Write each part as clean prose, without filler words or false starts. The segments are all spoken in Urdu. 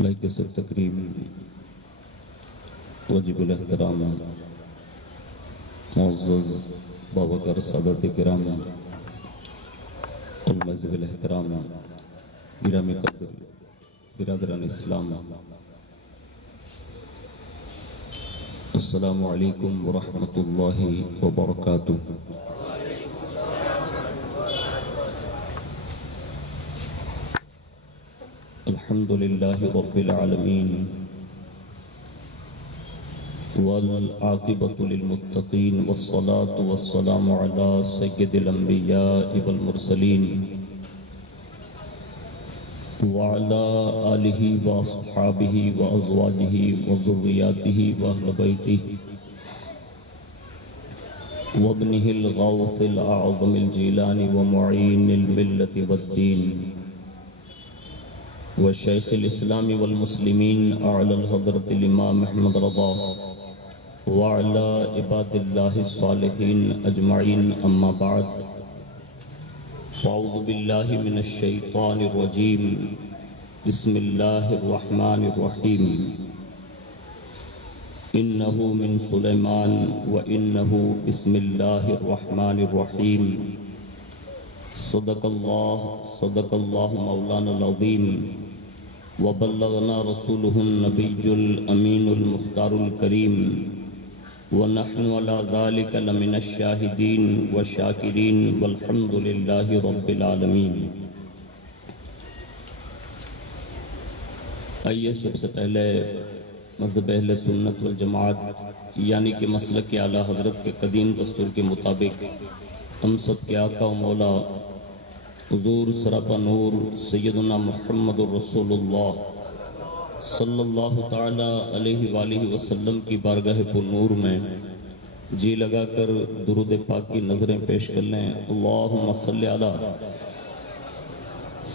لائق سے تقریب واجب الاحترام معزز باوقار سادات کرام المعزب الاحترام گرامی قدر برادران اسلام، السلام علیکم ورحمۃ اللہ وبرکاتہ۔ الحمد للہ رب العالمین والعاقبۃ للمتقین والصلاة والسلام علی سید الانبیاء والمرسلین وعلى آلہ واصحابہ وازواجہ وذریاتہ واہل بیتہ وابنہ الغوث الاعظم الجیلانی ومعین الملت والدین وشیخ الاسلام والمسلمین اعلی الحضرت الامام احمد رضا وعلى عباد اللہ الصالحین اجمعین، اما بعد فاعوذ باللہ من الشیطان الرجیم، بسم اللہ الرحمن الرحیم، انہ من سلیمان وانہ بسم اللہ الرحمن الرحیم، صدق اللہ مولانا العظیم، وبلغنا رسولہ النبی الامین المختار الکریم، ونحن على ذلك لمن الشاہدین والشاکرین والحمد للہ رب العالمین۔ آئیے سب سے پہلے مذہب اہل سنت والجماعت یعنی کہ مسلک اعلیٰ حضرت کے قدیم دستور کے مطابق ہم سب کے آقا و مولا حضور سراپا نور سیدنا محمد الرسول اللہ صلی اللہ تعالی علیہ وآلہ وسلم کی بارگاہ پر نور میں جی لگا کر درود پاک کی نظریں پیش کر لیں۔ اللہم صلی علی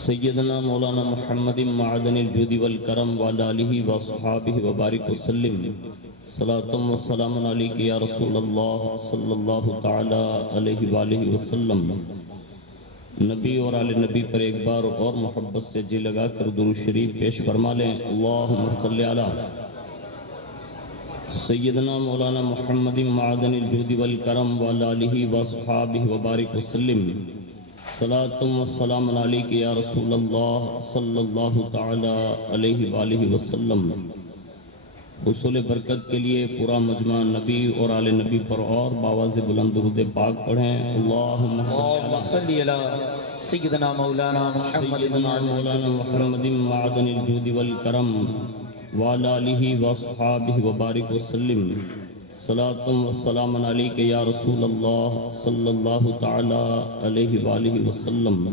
سیدنا مولانا محمد معدن الجود والکرم وعلی آلہ وصحابہ وبارک وسلم، صلاۃ و سلام علیک یا رسول اللہ صلی اللہ تعالی علیہ وآلہ وسلم۔ نبی اور آل نبی پر ایک بار اور محبت سے جی لگا کر درود شریف پیش فرما لیں۔ اللہم صلی علی سیدنا مولانا محمد معدن الجود والکرم وعلی آلہ وصحابہ وبارک وسلم، صلاۃ و سلام علیک یا رسول اللہ صلی اللہ تعالی علیہ وآلہ وسلم۔ حصول برکت کے لیے پورا مجمع نبی اور آل نبی پر اور باواز بلند درود پاک پڑھیں۔ اللہم صلی علی سیدنا مولانا محمد معدن الجود والکرم وعلی آلہ وصحابہ وبارک وسلم، صلاۃ و سلام علیک یا رسول اللہ صلی اللہ تعالی علیہ وآلہ وسلم۔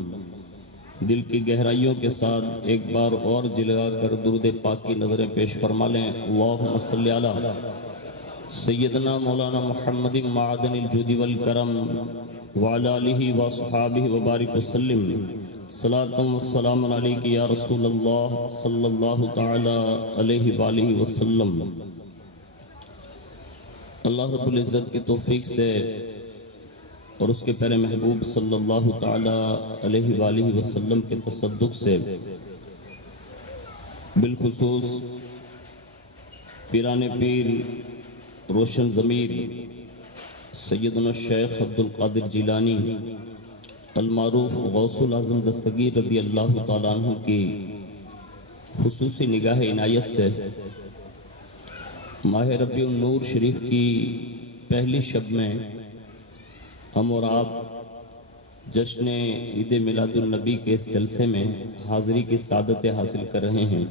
دل کی گہرائیوں کے ساتھ ایک بار اور جلگا کر درود پاک کی نظریں پیش فرما لیں۔ اللہم صلی علی سیدنا مولانا محمد معدن الجود والکرم وعلی آلہ وصحابہ وبارک وسلم، صلاۃ و سلام علیک یا رسول اللہ صلی اللہ تعالی علیہ وآلہ وسلم۔ اللہ رب العزت کی توفیق سے اور اس کے پیارے محبوب صلی اللہ تعالی علیہ وآلہ وسلم کے تصدق سے بالخصوص پیران پیر روشن ضمیر سیدنا الشیخ عبد القادر جیلانی المعروف غوث العظم دستگیر رضی اللہ تعالیٰ عنہ کی خصوصی نگاہ عنایت سے ماہ ربیع النور شریف کی پہلی شب میں ہم اور آپ جشن عید میلاد النبی کے اس جلسے میں حاضری کی سعادت حاصل کر رہے ہیں۔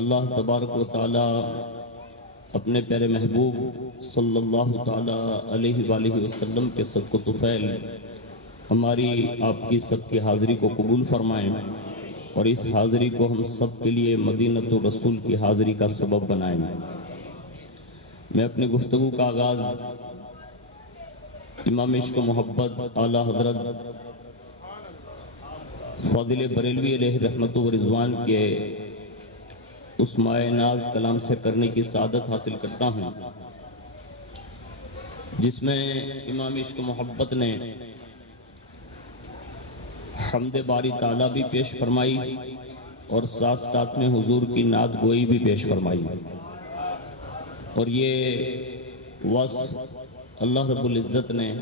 اللہ تبارک و تعالی اپنے پیارے محبوب صلی اللہ تعالی علیہ وآلہ وسلم کے صدق و طفیل ہماری آپ کی سب کی حاضری کو قبول فرمائیں اور اس حاضری کو ہم سب کے لیے مدینۃ الرسول کی حاضری کا سبب بنائیں۔ میں اپنی گفتگو کا آغاز امام عشق و محبت اعلیٰ حضرت فاضل بریلوی علیہ رحمت و رضوان کے اس مائع ناز کلام سے کرنے کی سعادت حاصل کرتا ہوں، جس میں امام عشق و محبت نے حمد باری تعالیٰ بھی پیش فرمائی اور ساتھ ساتھ میں حضور کی نعت گوئی بھی پیش فرمائی، اور یہ وصف اللہ رب العزت نے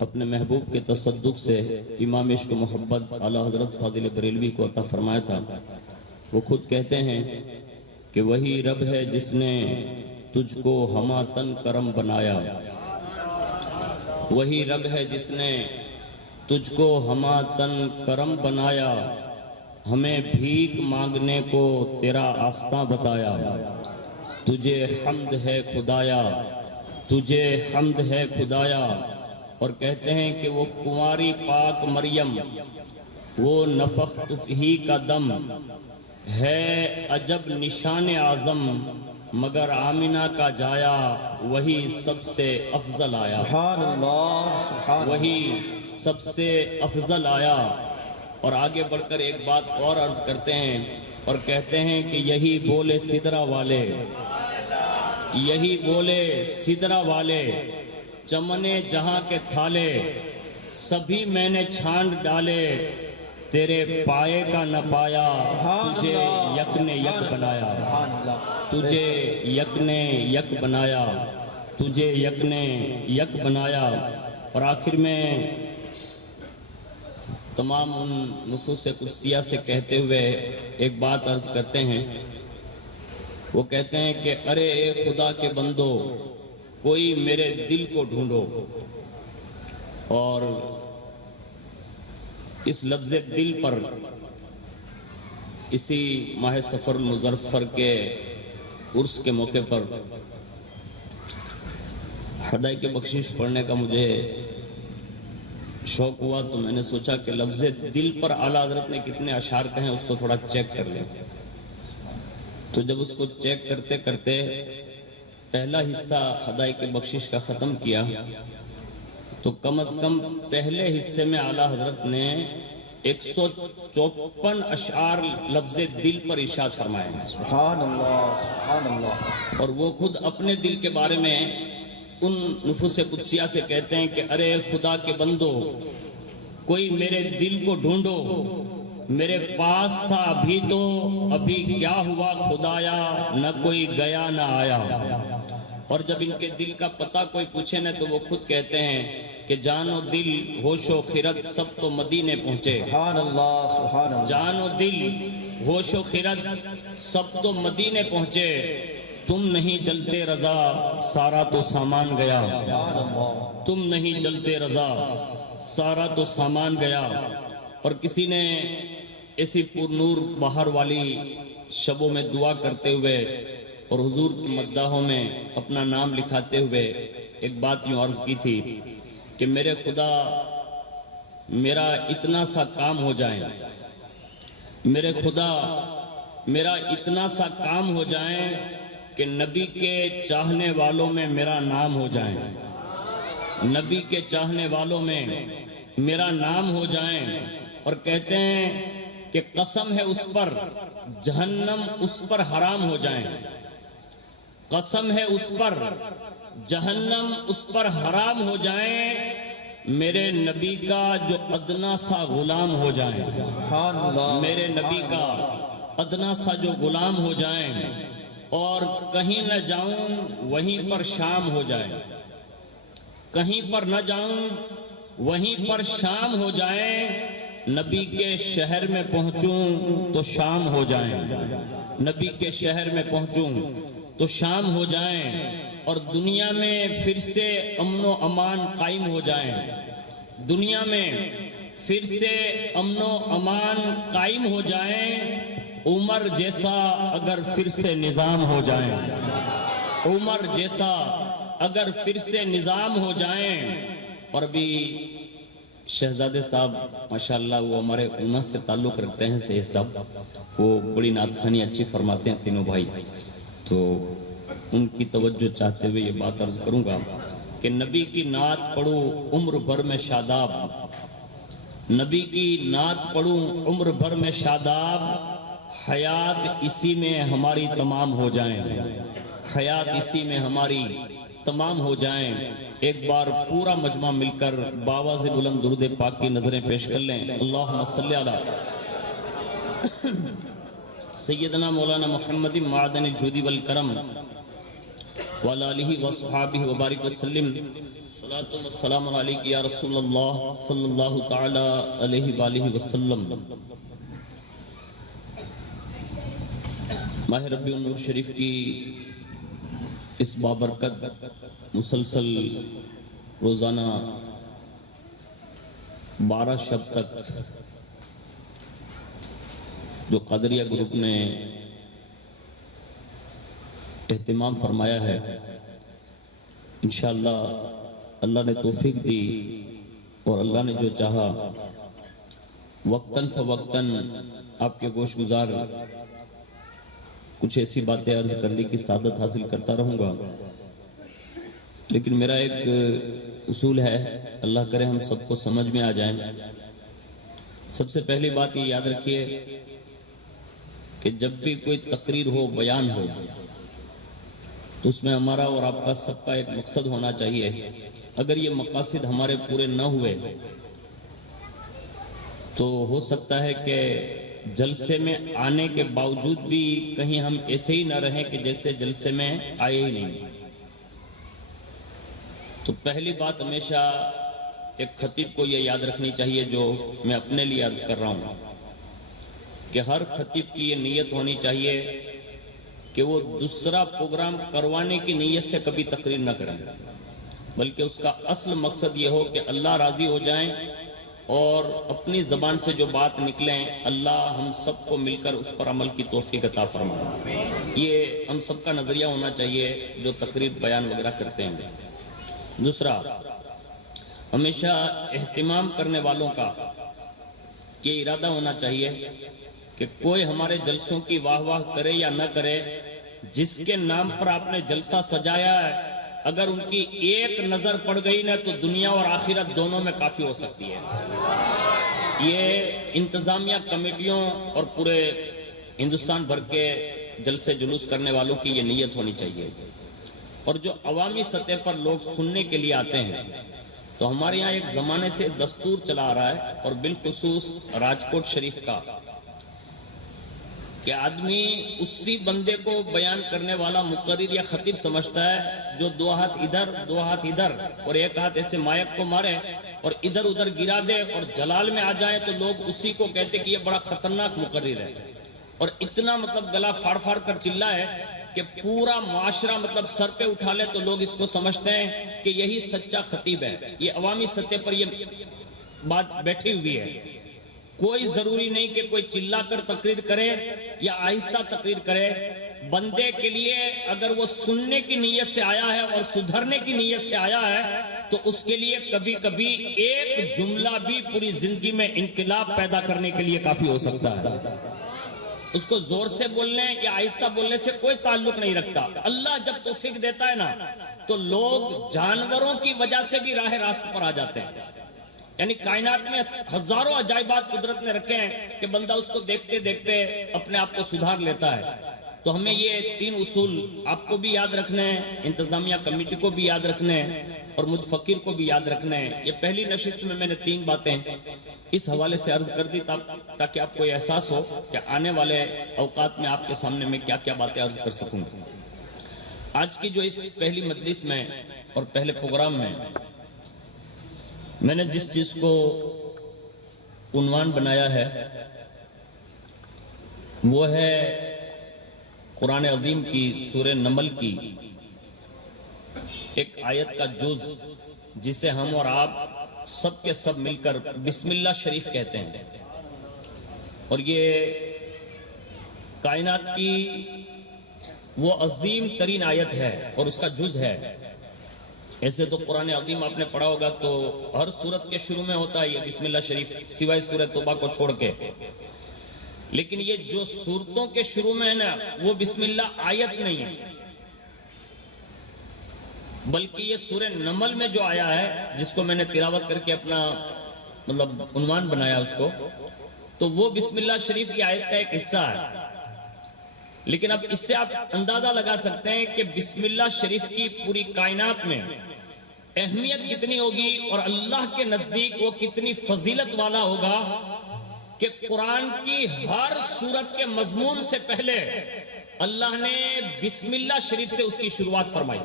اپنے محبوب کے تصدق سے امام عشق و محبت اعلیٰ حضرت فاضل بریلوی کو عطا فرمایا تھا۔ وہ خود کہتے ہیں کہ وہی رب ہے جس نے تجھ کو ہمہ تن کرم بنایا، وہی رب ہے جس نے تجھ کو ہمہ تن کرم بنایا، ہمیں بھیک مانگنے کو تیرا آستاں بتایا، تجھے حمد ہے خدایا، تجھے حمد ہے خدایا۔ اور کہتے ہیں کہ وہ کنواری پاک مریم، وہ نفخت فیہ کا دم ہے عجب نشان اعظم، مگر آمنہ کا جایا وہی سب سے افضل آیا، سبحان اللہ، سبحان اللہ۔ وہی سب سے افضل آیا۔ اور آگے بڑھ کر ایک بات اور عرض کرتے ہیں اور کہتے ہیں کہ یہی بولے سدرہ والے، یہی بولے سدرہ والے، چمنے جہاں کے تھالے سبھی میں نے چھانڈ ڈالے، تیرے پائے کا نہ پایا، تجھے یک نے یک بنایا، سبحان اللہ۔ تجھے یک نے یک بنایا، تجھے یک نے یک بنایا۔ اور آخر میں تمام ان نفوس قدسیہ سے کہتے ہوئے ایک بات عرض کرتے ہیں، وہ کہتے ہیں کہ ارے اے خدا کے بندو، کوئی میرے دل کو ڈھونڈو۔ اور اس لفظ دل پر اسی ماہ سفر المظفر کے عرس کے موقع پر ہدایت بخشش پڑھنے کا مجھے شوق ہوا، تو میں نے سوچا کہ لفظ دل پر اعلیٰ حضرت نے کتنے اشعار کہے ہیں اس کو تھوڑا چیک کر لیں۔ تو جب اس کو چیک کرتے کرتے پہلا حصہ ہدایت بخشش کا ختم کیا تو کم از کم پہلے حصے میں اعلیٰ حضرت نے 154 اشعار لفظ دل پر ارشاد فرمائے ہیں، سبحان اللہ، سبحان اللہ۔ اور وہ خود اپنے دل کے بارے میں ان نفوس قدسیہ سے کہتے ہیں کہ ارے خدا کے بندو، کوئی میرے دل کو ڈھونڈو، میرے پاس تھا ابھی تو ابھی کیا ہوا خدایا، نہ کوئی گیا نہ آیا۔ اور جب ان کے دل کا پتہ کوئی پوچھے نہ تو وہ خود کہتے ہیں کہ جان و دل ہوش و خرد سب تو مدینے پہنچے، سبحان اللہ، سبحان اللہ۔ جان و دل ہوش و خرد سب تو مدینے پہنچے، تم نہیں چلتے رضا سارا تو سامان گیا، تم نہیں چلتے رضا سارا تو سامان گیا۔ اور کسی نے ایسی پر نور بہار والی شبوں میں دعا کرتے ہوئے اور حضور کی مداحوں میں اپنا نام لکھاتے ہوئے ایک بات یوں عرض کی تھی کہ میرے خدا میرا اتنا سا کام ہو جائے، میرے خدا میرا اتنا سا کام ہو جائے کہ نبی کے چاہنے والوں میں میرا نام ہو جائے، نبی کے چاہنے والوں میں میرا نام ہو جائے۔ اور کہتے ہیں کہ قسم ہے اس پر جہنم اس پر حرام ہو جائیں، قسم ہے اس پر جہنم اس پر حرام ہو جائیں، میرے نبی کا جو ادنا سا غلام ہو جائیں، سبحان اللہ۔ میرے نبی کا ادنا سا جو غلام ہو جائیں، اور کہیں نہ جاؤں وہیں پر شام ہو جائے، کہیں پر نہ جاؤں وہیں پر شام ہو جائیں، نبی کے شہر میں پہنچوں تو شام ہو جائیں، نبی کے شہر میں پہنچوں تو شام ہو جائیں، اور دنیا میں پھر سے امن و امان قائم ہو جائیں، دنیا میں پھر سے امن و امان قائم ہو جائیں، عمر جیسا اگر پھر سے نظام ہو جائیں، عمر جیسا اگر پھر سے نظام ہو جائیں۔ اور بھی شہزادے صاحب ماشاءاللہ وہ ہمارے اونا سے تعلق رکھتے ہیں، سید صاحب وہ بڑی نعت خوانی اچھی فرماتے ہیں تینوں بھائی، تو ان کی توجہ چاہتے ہوئے یہ بات عرض کروں گا کہ نبی کی نعت پڑھوں عمر بھر میں شاداب، نبی کی نعت پڑھوں عمر بھر میں شاداب، حیات اسی میں ہماری تمام ہو جائیں، حیات اسی میں ہماری تمام ہو جائیں۔ ایک بار پورا مجمع مل کر باواز بلند درود پاک کی نظریں پیش کر لیں۔ اللہم صلی علی سیدنا مولانا محمد معدن الجود والکرم وعلی آلہ وصحابہ وبارک وسلم صلاۃ والسلام علیک یا رسول اللہ صلی اللہ تعالی علیہ وآلہ وسلم۔ ماہ ربیع النور شریف کی اس بابرکت مسلسل روزانہ 12 شب تک جو قادریہ گروپ نے اہتمام فرمایا ہے، انشاءاللہ اللہ نے توفیق دی اور اللہ نے جو چاہا وقتاً فوقتاً آپ کے گوش گزار کچھ ایسی باتیں عرض کرنے کی سعادت حاصل کرتا رہوں گا، لیکن میرا ایک اصول ہے، اللہ کرے ہم سب کو سمجھ میں آ جائیں۔ سب سے پہلی بات یہ یاد رکھیے کہ جب بھی کوئی تقریر ہو، بیان ہو، تو اس میں ہمارا اور آپ کا سب کا ایک مقصد ہونا چاہیے۔ اگر یہ مقاصد ہمارے پورے نہ ہوئے تو ہو سکتا ہے کہ جلسے میں آنے کے باوجود بھی کہیں ہم ایسے ہی نہ رہیں کہ جیسے جلسے میں آئے ہی نہیں۔ تو پہلی بات ہمیشہ ایک خطیب کو یہ یاد رکھنی چاہیے، جو میں اپنے لیے عرض کر رہا ہوں، کہ ہر خطیب کی یہ نیت ہونی چاہیے کہ وہ دوسرا پروگرام کروانے کی نیت سے کبھی تقریر نہ کریں، بلکہ اس کا اصل مقصد یہ ہو کہ اللہ راضی ہو جائیں اور اپنی زبان سے جو بات نکلیں اللہ ہم سب کو مل کر اس پر عمل کی توفیق عطا فرمائے۔ یہ ہم سب کا نظریہ ہونا چاہیے جو تقریر بیان وغیرہ کرتے ہیں۔ دوسرا، ہمیشہ اہتمام کرنے والوں کا یہ ارادہ ہونا چاہیے کہ کوئی ہمارے جلسوں کی واہ واہ کرے یا نہ کرے، جس کے نام پر آپ نے جلسہ سجایا ہے اگر ان کی ایک نظر پڑ گئی نا تو دنیا اور آخرت دونوں میں کافی ہو سکتی ہے۔ یہ انتظامیہ کمیٹیوں اور پورے ہندوستان بھر کے جلسے جلوس کرنے والوں کی یہ نیت ہونی چاہیے۔ اور جو عوامی سطح پر لوگ سننے کے لیے آتے ہیں، تو ہمارے یہاں ایک زمانے سے دستور چلا آ رہا ہے، اور بالخصوص راجکوٹ شریف کا، کہ آدمی اسی بندے کو بیان کرنے والا مقرر یا خطیب سمجھتا ہے جو 2 ہاتھ ادھر 2 ہاتھ ادھر اور 1 ہاتھ ایسے مائک کو مارے اور ادھر ادھر گرا دے اور جلال میں آ جائے تو لوگ اسی کو کہتے کہ یہ بڑا خطرناک مقرر ہے، اور اتنا مطلب گلا پھاڑ پھاڑ کر چلا ہے کہ پورا معاشرہ مطلب سر پہ اٹھا لے تو لوگ اس کو سمجھتے ہیں کہ یہی سچا خطیب ہے۔ یہ عوامی سطح پر یہ بات بیٹھی ہوئی ہے۔ کوئی ضروری نہیں کہ کوئی چلا کر تقریر کرے یا آہستہ تقریر کرے، بندے کے لیے اگر وہ سننے کی نیت سے آیا ہے اور سدھرنے کی نیت سے آیا ہے تو اس کے لیے کبھی کبھی ایک جملہ بھی پوری زندگی میں انقلاب پیدا کرنے کے لیے کافی ہو سکتا ہے۔ اس کو زور سے بولنے یا آہستہ بولنے سے کوئی تعلق نہیں رکھتا۔ اللہ جب توفیق دیتا ہے نا تو لوگ جانوروں کی وجہ سے بھی راہ راست پر آ جاتے ہیں۔ یعنی کائنات میں ہزاروں عجائبات قدرت نے رکھے ہیں کہ بندہ اس کو دیکھتے دیکھتے اپنے آپ کو سدھار لیتا ہے۔ تو ہمیں یہ 3 اصول آپ کو بھی یاد رکھنے ہیں، انتظامیہ کمیٹی کو بھی یاد رکھنے ہیں، اور مجھ فقیر کو بھی یاد رکھنے ہیں۔ یہ پہلی نشست میں نے 3 باتیں اس حوالے سے عرض کر دی تاکہ آپ کو یہ احساس ہو کہ آنے والے اوقات میں آپ کے سامنے میں کیا کیا باتیں عرض کر سکوں۔ آج کی جو اس پہلی مجلس میں اور پہلے پروگرام میں نے جس چیز کو عنوان بنایا ہے وہ ہے قرآن عظیم کی سورہ نمل کی ایک آیت کا جز، جسے ہم اور آپ سب کے سب مل کر بسم اللہ شریف کہتے ہیں، اور یہ کائنات کی وہ عظیم ترین آیت ہے اور اس کا جز ہے۔ ایسے تو قرآن عظیم آپ نے پڑھا ہوگا تو ہر سورت کے شروع میں ہوتا ہے یہ بسم اللہ شریف، سوائے سورہ توبہ کو چھوڑ کے، لیکن یہ جو سورتوں کے شروع میں ہے نا وہ بسم اللہ آیت نہیں ہے، بلکہ یہ سورہ نمل میں جو آیا ہے جس کو میں نے تلاوت کر کے اپنا مطلب عنوان بنایا اس کو، تو وہ بسم اللہ شریف کی آیت کا ایک حصہ ہے۔ لیکن اب اس سے آپ اندازہ لگا سکتے ہیں کہ بسم اللہ شریف کی پوری کائنات میں اہمیت کتنی ہوگی اور اللہ کے نزدیک وہ کتنی فضیلت والا ہوگا کہ قرآن کی ہر سورت کے مضمون سے پہلے اللہ نے بسم اللہ شریف سے اس کی شروعات فرمائی.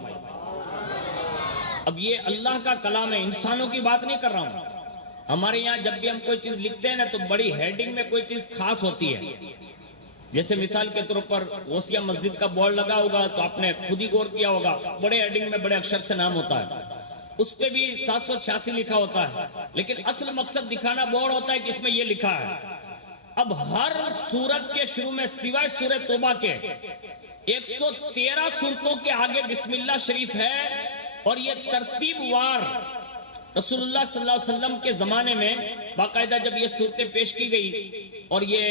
اب یہ اللہ کا کلام ہے، انسانوں کی بات نہیں کر رہا ہوں. ہمارے یہاں جب بھی ہم کوئی چیز لکھتے ہیں نا تو بڑی ہیڈنگ میں کوئی چیز خاص ہوتی ہے. جیسے مثال کے طور پر غوثیہ مسجد کا بورڈ لگا ہوگا تو آپ نے خود ہی غور کیا ہوگا، بڑے ہیڈنگ میں بڑے اکشر سے نام ہوتا ہے، اس پہ بھی 786 لکھا ہوتا ہے، لیکن اصل مقصد دکھانا بورڈ ہوتا ہے کہ اس میں یہ لکھا ہے. اب ہر سورت کے شروع میں سوائے سورہ توبہ کے 113 سورتوں کے آگے بسم اللہ شریف ہے، اور یہ ترتیب وار رسول اللہ صلی اللہ علیہ وسلم کے زمانے میں باقاعدہ جب یہ صورتیں پیش کی گئی اور یہ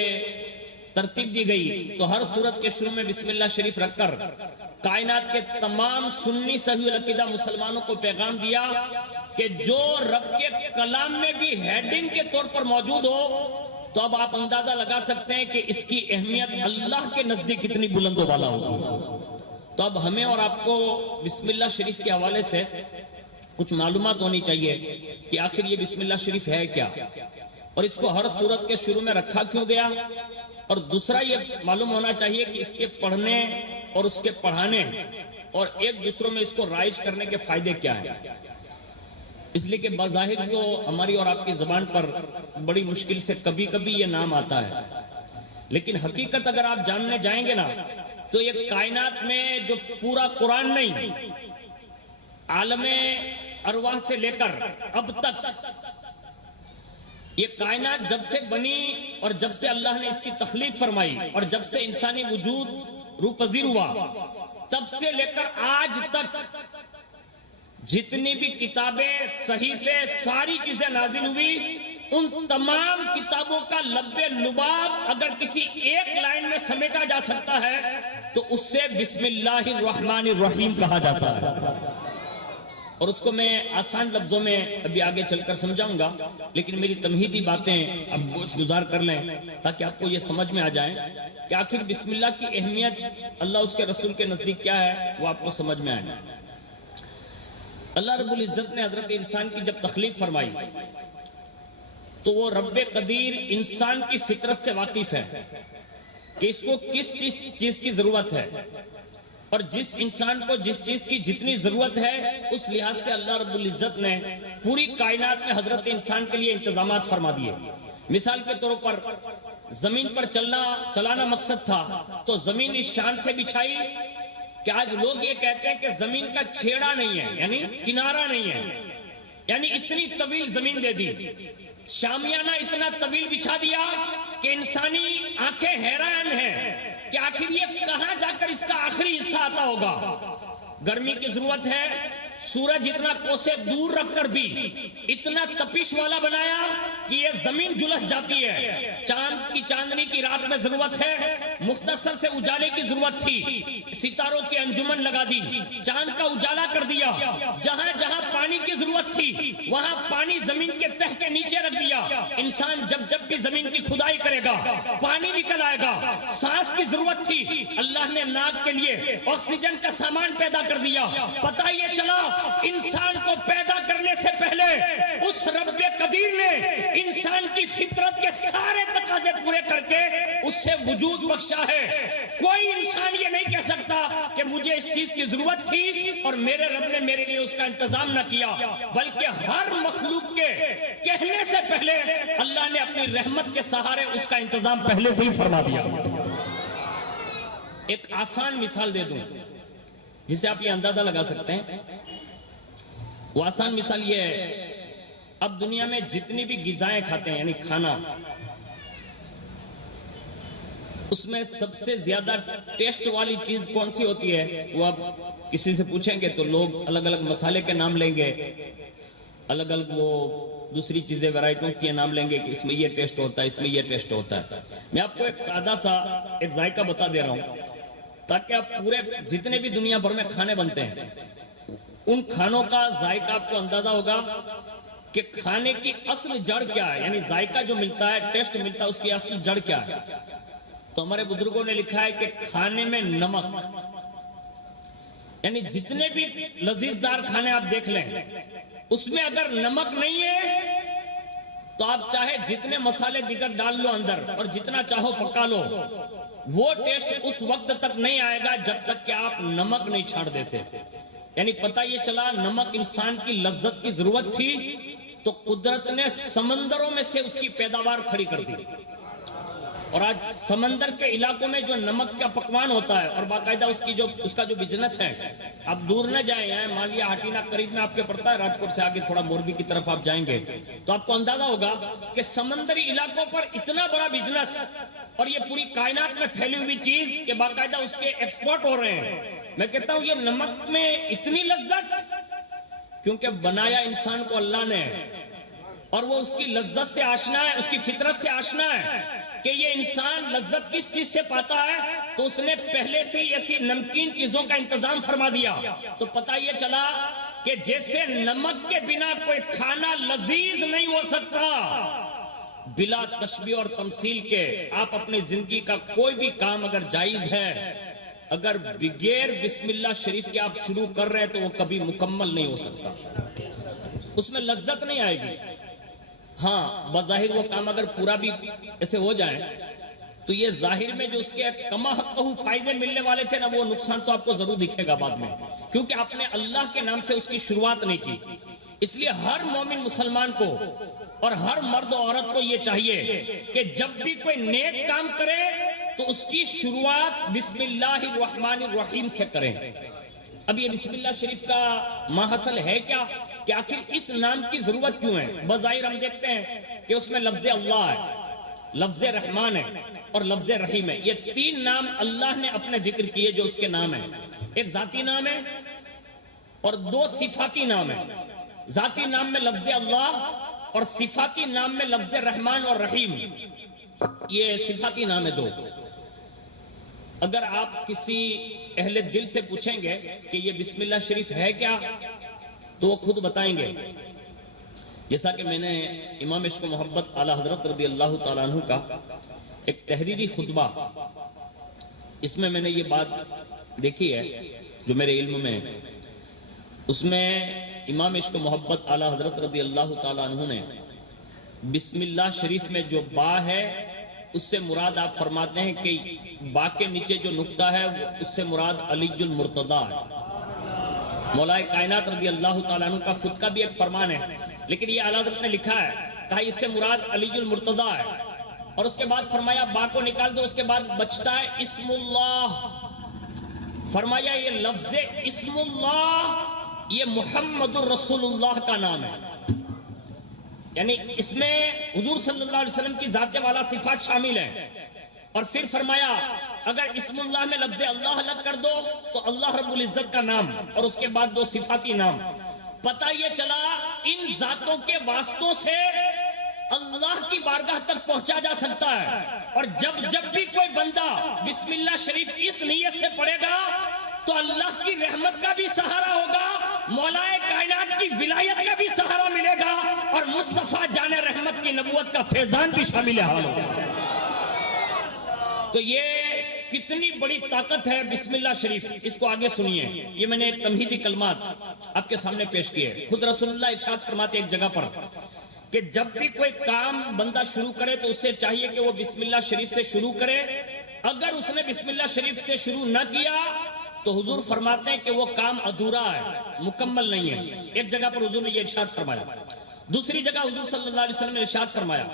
ترتیب دی گئی تو ہر صورت کے شروع میں بسم اللہ شریف رکھ کر کائنات کے تمام سنی صحیح العقیدہ مسلمانوں کو پیغام دیا کہ جو رب کے کلام میں بھی ہیڈنگ کے طور پر موجود ہو تو اب آپ اندازہ لگا سکتے ہیں کہ اس کی اہمیت اللہ کے نزدیک کتنی بلند و بالا ہوگی. تو اب ہمیں اور آپ کو بسم اللہ شریف کے حوالے سے کچھ معلومات ہونی چاہیے کہ آخر یہ بسم اللہ شریف ہے کیا، اور اس کو ہر صورت کے شروع میں رکھا کیوں گیا، اور دوسرا یہ معلوم ہونا چاہیے کہ اس کے پڑھنے اور اس کے پڑھانے اور ایک دوسروں میں اس کو رائج کرنے کے فائدے کیا ہیں. اس لیے کہ بظاہر تو ہماری اور آپ کی زبان پر بڑی مشکل سے کبھی کبھی یہ نام آتا ہے، لیکن حقیقت اگر آپ جاننے جائیں گے نا تو یہ کائنات میں جو پورا قرآن نہیں، عالم ارواح سے لے کر اب تک یہ کائنات جب سے بنی اور جب سے اللہ نے اس کی تخلیق فرمائی اور جب سے انسانی وجود روح پذیر ہوا تب سے لے کر آج تک جتنی بھی کتابیں، صحیفے، ساری چیزیں نازل ہوئی، ان تمام کتابوں کا لب لباب اگر کسی ایک لائن میں سمیٹا جا سکتا ہے تو اس سے بسم اللہ الرحمن الرحیم کہا جاتا ہے. اور اس کو میں آسان لفظوں میں ابھی آگے چل کر سمجھاؤں گا، لیکن میری تمہیدی باتیں اب گوش گزار کر لیں تاکہ آپ کو یہ سمجھ میں آ جائیں کہ آخر بسم اللہ کی اہمیت اللہ اس کے رسول کے نزدیک کیا ہے، وہ آپ کو سمجھ میں آئے. اللہ رب العزت نے حضرت انسان کی جب تخلیق فرمائی تو وہ رب قدیر انسان کی فطرت سے واقف ہے کہ اس کو کس چیز کی ضرورت ہے، اور جس انسان کو جس چیز کی جتنی ضرورت ہے اس لحاظ سے اللہ رب العزت نے پوری کائنات میں حضرت انسان کے لیے انتظامات فرما دیے. مثال کے طور پر زمین پر چلانا مقصد تھا تو زمین اس شان سے بچھائی کہ آج لوگ یہ کہتے ہیں کہ زمین کا چھیڑا نہیں ہے، یعنی کنارہ نہیں ہے، یعنی اتنی طویل زمین دے دی. شامیانہ اتنا طویل بچھا دیا کہ انسانی آنکھیں حیران ہیں کہ آخر یہ کہاں جا کر اس کا آخری حصہ آتا ہوگا. گرمی کی ضرورت ہے، سورج اتنا کوسے دور رکھ کر بھی اتنا تپش والا بنایا کہ یہ زمین جلس جاتی ہے. چاند کی چاندنی کی رات میں ضرورت ہے، مختصر سے اجالے کی ضرورت تھی، ستاروں کے انجمن لگا دی، چاند کا اجالا کر دیا. جہاں جہاں پانی کی ضرورت تھی وہاں پانی زمین کے تہ کے نیچے رکھ دیا. انسان جب جب بھی زمین کی کھدائی کرے گا پانی نکل آئے گا. سانس کی ضرورت تھی، اللہ نے ناک کے لیے آکسیجن کا سامان پیدا کر دیا. پتہ یہ چلا انسان کو پیدا کرنے سے پہلے اس رب قدیر نے انسان کی فطرت کے سارے تقاضے پورے کر کے اس سے وجود بخشا ہے. کوئی انسان یہ نہیں کہہ سکتا کہ مجھے اس چیز کی ضرورت تھی اور میرے رب نے میرے لیے اس کا انتظام نہ کیا، بلکہ ہر مخلوق کے کہنے سے پہلے اللہ نے اپنی رحمت کے سہارے اس کا انتظام پہلے سے ہی فرما دیا. ایک آسان مثال دے دوں جسے آپ یہ اندازہ لگا سکتے ہیں. وہ آسان مثال یہ ہے، اب دنیا میں جتنی بھی غذائیں کھاتے ہیں یعنی کھانا، اس میں سب سے زیادہ ٹیسٹ والی چیز کون سی ہوتی ہے؟ وہ آپ کسی سے پوچھیں گے تو لوگ الگ الگ مسالے کے نام لیں گے، الگ الگ وہ دوسری چیزیں ویرائٹیوں کے نام لیں گے کہ اس میں یہ ٹیسٹ ہوتا ہے، اس میں یہ ٹیسٹ ہوتا ہے. میں آپ کو ایک سادہ سا ایک ذائقہ بتا دے رہا ہوں تاکہ آپ پورے جتنے بھی دنیا بھر میں کھانے بنتے ہیں ان کھانوں کا ذائقہ آپ کو اندازہ ہوگا کہ کھانے کی اصل جڑ کیا ہے، یعنی ذائقہ جو ملتا ہے، ٹیسٹ ملتا ہے، اس کی اصل جڑ کیا ہے. تو ہمارے بزرگوں نے لکھا ہے کہ کھانے میں نمک، یعنی جتنے بھی لذیذ دار کھانے آپ دیکھ لیں اس میں اگر نمک نہیں ہے تو آپ چاہے جتنے مسالے دیگر ڈال لو اندر اور جتنا چاہو پکا لو، وہ ٹیسٹ اس وقت تک نہیں آئے گا جب تک کہ آپ نمک نہیں چھاڑ دیتے۔ یعنی پتہ یہ چلا نمک انسان کی لذت کی ضرورت تھی تو قدرت نے سمندروں میں سے اس کی پیداوار کھڑی کر دی، اور آج سمندر کے علاقوں میں جو نمک کا پکوان ہوتا ہے اور باقاعدہ اس کا جو بزنس ہے، آپ دور نہ جائیں، یہاں مالیا ہاٹینا قریب میں آپ کے پڑتا ہے، راجکوٹ سے آگے تھوڑا موربی کی طرف آپ جائیں گے تو آپ کو اندازہ ہوگا کہ سمندری علاقوں پر اتنا بڑا بزنس اور یہ پوری کائنات میں پھیلی ہوئی چیز کہ باقاعدہ اس کے ایکسپورٹ ہو رہے ہیں۔ میں کہتا ہوں یہ نمک میں اتنی لذت، کیونکہ بنایا انسان کو اللہ نے اور وہ اس کی لذت سے آشنا ہے، اس کی فطرت سے آشنا ہے کہ یہ انسان لذت کس چیز سے پاتا ہے، تو اس نے پہلے سے ہی ایسی نمکین چیزوں کا انتظام فرما دیا۔ تو پتہ یہ چلا کہ جیسے نمک کے بنا کوئی کھانا لذیذ نہیں ہو سکتا، بلا تشبیہ اور تمثیل کے آپ اپنی زندگی کا کوئی بھی کام اگر جائز ہے، اگر بغیر بسم اللہ شریف کے آپ شروع کر رہے ہیں تو وہ کبھی مکمل نہیں ہو سکتا، اس میں لذت نہیں آئے گی۔ ہاں بظاہر وہ کام اگر پورا بھی ایسے ہو جائے تو یہ ظاہر میں جو اس کے کما حقہ فائدے ملنے والے تھے نا، وہ نقصان تو آپ کو ضرور دکھے گا بعد میں، کیونکہ آپ نے اللہ کے نام سے اس کی شروعات نہیں کی۔ اس لیے ہر مومن مسلمان کو اور ہر مرد و عورت کو یہ چاہیے کہ جب بھی کوئی نیک کام کرے تو اس کی شروعات بسم اللہ الرحمن الرحیم سے کریں۔ اب یہ بسم اللہ شریف کا ماحصل ہے کیا کہ آخر اس نام کی ضرورت کیوں ہے؟ بظاہر ہم دیکھتے ہیں کہ اس میں لفظ اللہ ہے، لفظ رحمان ہے اور لفظ رحیم ہے۔ یہ تین نام اللہ نے اپنے ذکر کیے جو اس کے نام ہیں، ایک ذاتی نام ہے اور دو صفاتی نام ہے۔ ذاتی نام میں لفظ اللہ اور صفاتی نام میں لفظ رحمان اور رحیم، یہ صفاتی نام ہے دو۔ اگر آپ کسی اہل دل سے پوچھیں گے کہ یہ بسم اللہ شریف ہے کیا تو وہ خود بتائیں گے۔ جیسا کہ میں نے امام عشق و محبت اعلی حضرت رضی اللہ تعالیٰ عنہ کا ایک تحریری خطبہ، اس میں نے یہ بات دیکھی ہے جو میرے علم میں، اس میں امام عشق و محبت اعلی حضرت رضی اللہ تعالیٰ عنہ نے بسم اللہ شریف میں جو با ہے اس سے مراد آپ فرماتے ہیں کہ با کے نیچے جو نقطہ ہے اس سے مراد علی المرتضیٰ ہے۔ مولا کائنات رضی اللہ تعالیٰ عنہ کا خود کا بھی ایک فرمان ہے، لیکن یہ اعلیٰ حضرت نے لکھا ہے، کہا اس سے مراد علی المرتضیٰ ہے، اور اس کے بعد فرمایا با کو نکال دو، اس کے بعد بچتا ہے اسم اللہ۔ فرمایا یہ لفظ اسم اللہ یہ محمد الرسول اللہ کا نام ہے، یعنی اس میں حضور صلی اللہ علیہ وسلم کی ذات والا صفات شامل ہیں۔ اور پھر فرمایا اگر اسم اللہ میں لفظ اللہ الگ کر دو تو اللہ رب العزت کا نام اور اس کے بعد دو صفاتی نام۔ پتہ یہ چلا ان ذاتوں کے واسطوں سے اللہ کی بارگاہ تک پہنچا جا سکتا ہے، اور جب بھی کوئی بندہ بسم اللہ شریف اس نیت سے پڑھے گا تو اللہ کی رحمت کا بھی سہارا ہوگا، مولا کائنات کی ولایت کا بھی سہارا ملے گا، اور مصطفیٰ جان رحمت کی نبوت کا فیضان بھی شامل حال ہوگا۔ تو یہ کتنی بڑی طاقت ہے بسم اللہ شریف، اس کو آگے سنیے۔ یہ میں نے ایک تمہیدی کلمات آپ کے سامنے پیش کیے۔ خود رسول اللہ ارشاد فرماتے ایک جگہ پر کہ جب بھی کوئی کام بندہ شروع کرے تو اس سے چاہیے کہ وہ بسم اللہ شریف سے شروع کرے، اگر اس نے بسم اللہ شریف سے شروع نہ کیا تو حضور فرماتے ہیں کہ وہ کام ادھورا ہے، مکمل نہیں ہے۔ ایک جگہ پر حضور نے یہ ارشاد فرمایا۔ دوسری جگہ حضور صلی اللہ علیہ وسلم نے ارشاد فرمایا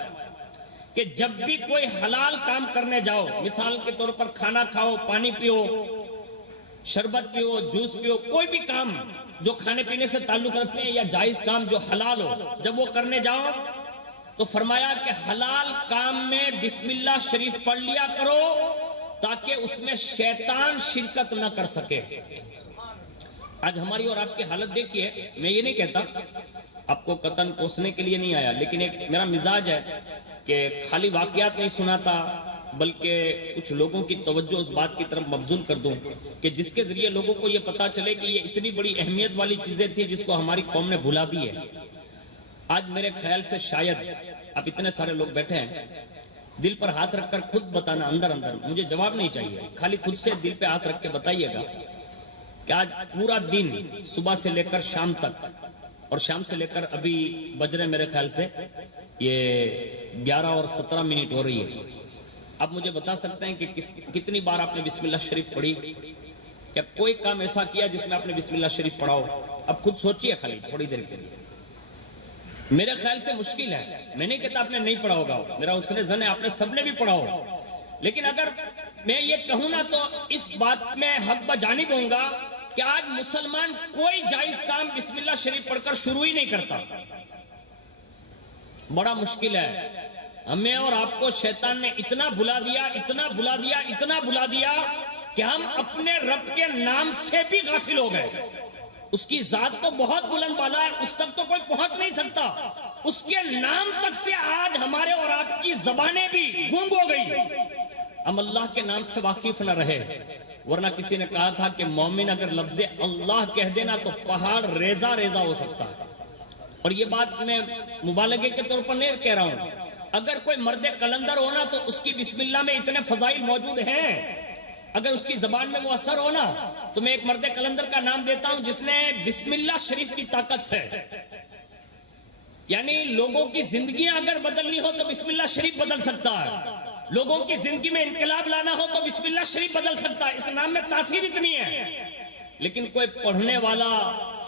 کہ جب بھی کوئی حلال کام کرنے جاؤ، مثال کے طور پر کھانا کھاؤ، پانی پیو، شربت پیو، جوس پیو، کوئی بھی کام جو کھانے پینے سے تعلق رکھتے ہیں یا جائز کام جو حلال ہو، جب وہ کرنے جاؤ تو فرمایا کہ حلال کام میں بسم اللہ شریف پڑھ لیا کرو تاکہ اس میں شیطان شرکت نہ کر سکے۔ آج ہماری اور آپ کی حالت دیکھیے، میں یہ نہیں کہتا آپ کو قطن کوسنے کے لیے نہیں آیا، لیکن ایک میرا مزاج ہے کہ خالی واقعات نہیں سناتا بلکہ کچھ لوگوں کی توجہ اس بات کی طرف مبذول کر دوں کہ جس کے ذریعے لوگوں کو یہ پتا چلے کہ یہ اتنی بڑی اہمیت والی چیزیں تھی جس کو ہماری قوم نے بھلا دی ہے۔ آج میرے خیال سے شاید آپ اتنے سارے لوگ بیٹھے ہیں، دل پر ہاتھ رکھ کر خود بتانا اندر اندر، مجھے جواب نہیں چاہیے، خالی خود سے دل پہ ہاتھ رکھ کے بتائیے گا کہ آج پورا دن صبح سے لے کر شام تک اور شام سے لے کر ابھی بج رہے میرے خیال سے یہ 11:17 ہو رہی ہے. آپ مجھے بتا سکتے ہیں کہ کتنی بار آپ نے بسم اللہ شریف پڑھی؟ کیا کوئی کام ایسا کیا جس میں آپ نے بسم اللہ شریف پڑھا ہو؟ اب خود سوچئے خالی تھوڑی دیر کے لیے. میرے خیال سے مشکل ہے. میں نہیں کہتا آپ نے نہیں پڑھا ہوگا، میرا حسن ظن ہے آپ نے سب نے بھی پڑھا ہو. لیکن اگر میں یہ کہوں نا تو اس بات میں حق بجانب ہوں گا کہ آج مسلمان کوئی جائز کام بسم اللہ شریف پڑھ کر شروع ہی نہیں کرتا. بڑا مشکل ہے. ہمیں اور آپ کو شیطان نے اتنا بھلا دیا، اتنا بھلا دیا، اتنا بھلا دیا کہ ہم اپنے رب کے نام سے بھی غافل ہو گئے. اس کی ذات تو بہت بلند بالا ہے، اس تک تو کوئی پہنچ نہیں سکتا. اس کے نام تک سے آج ہمارے اور آپ کی زبانیں بھی گونگ ہو گئی. ہم اللہ کے نام سے واقف نہ رہے. ورنہ کسی نے کہا تھا کہ مومن اگر لفظ اللہ کہہ دینا تو پہاڑ ریزہ ریزہ ہو سکتا ہے. اور یہ بات میں مبالغے کے طور پر نہیں کہہ رہا ہوں. اگر کوئی مرد قلندر ہونا تو اس کی بسم اللہ میں اتنے فضائل موجود ہیں. اگر اس کی زبان میں وہ اثر ہونا تو میں ایک مرد قلندر کا نام دیتا ہوں جس نے بسم اللہ شریف کی طاقت سے، یعنی لوگوں کی زندگیاں اگر بدلنی ہو تو بسم اللہ شریف بدل سکتا ہے. لوگوں کی زندگی میں انقلاب لانا ہو تو بسم اللہ شریف بدل سکتا ہے. اس نام میں تاثیر اتنی ہے. لیکن کوئی پڑھنے والا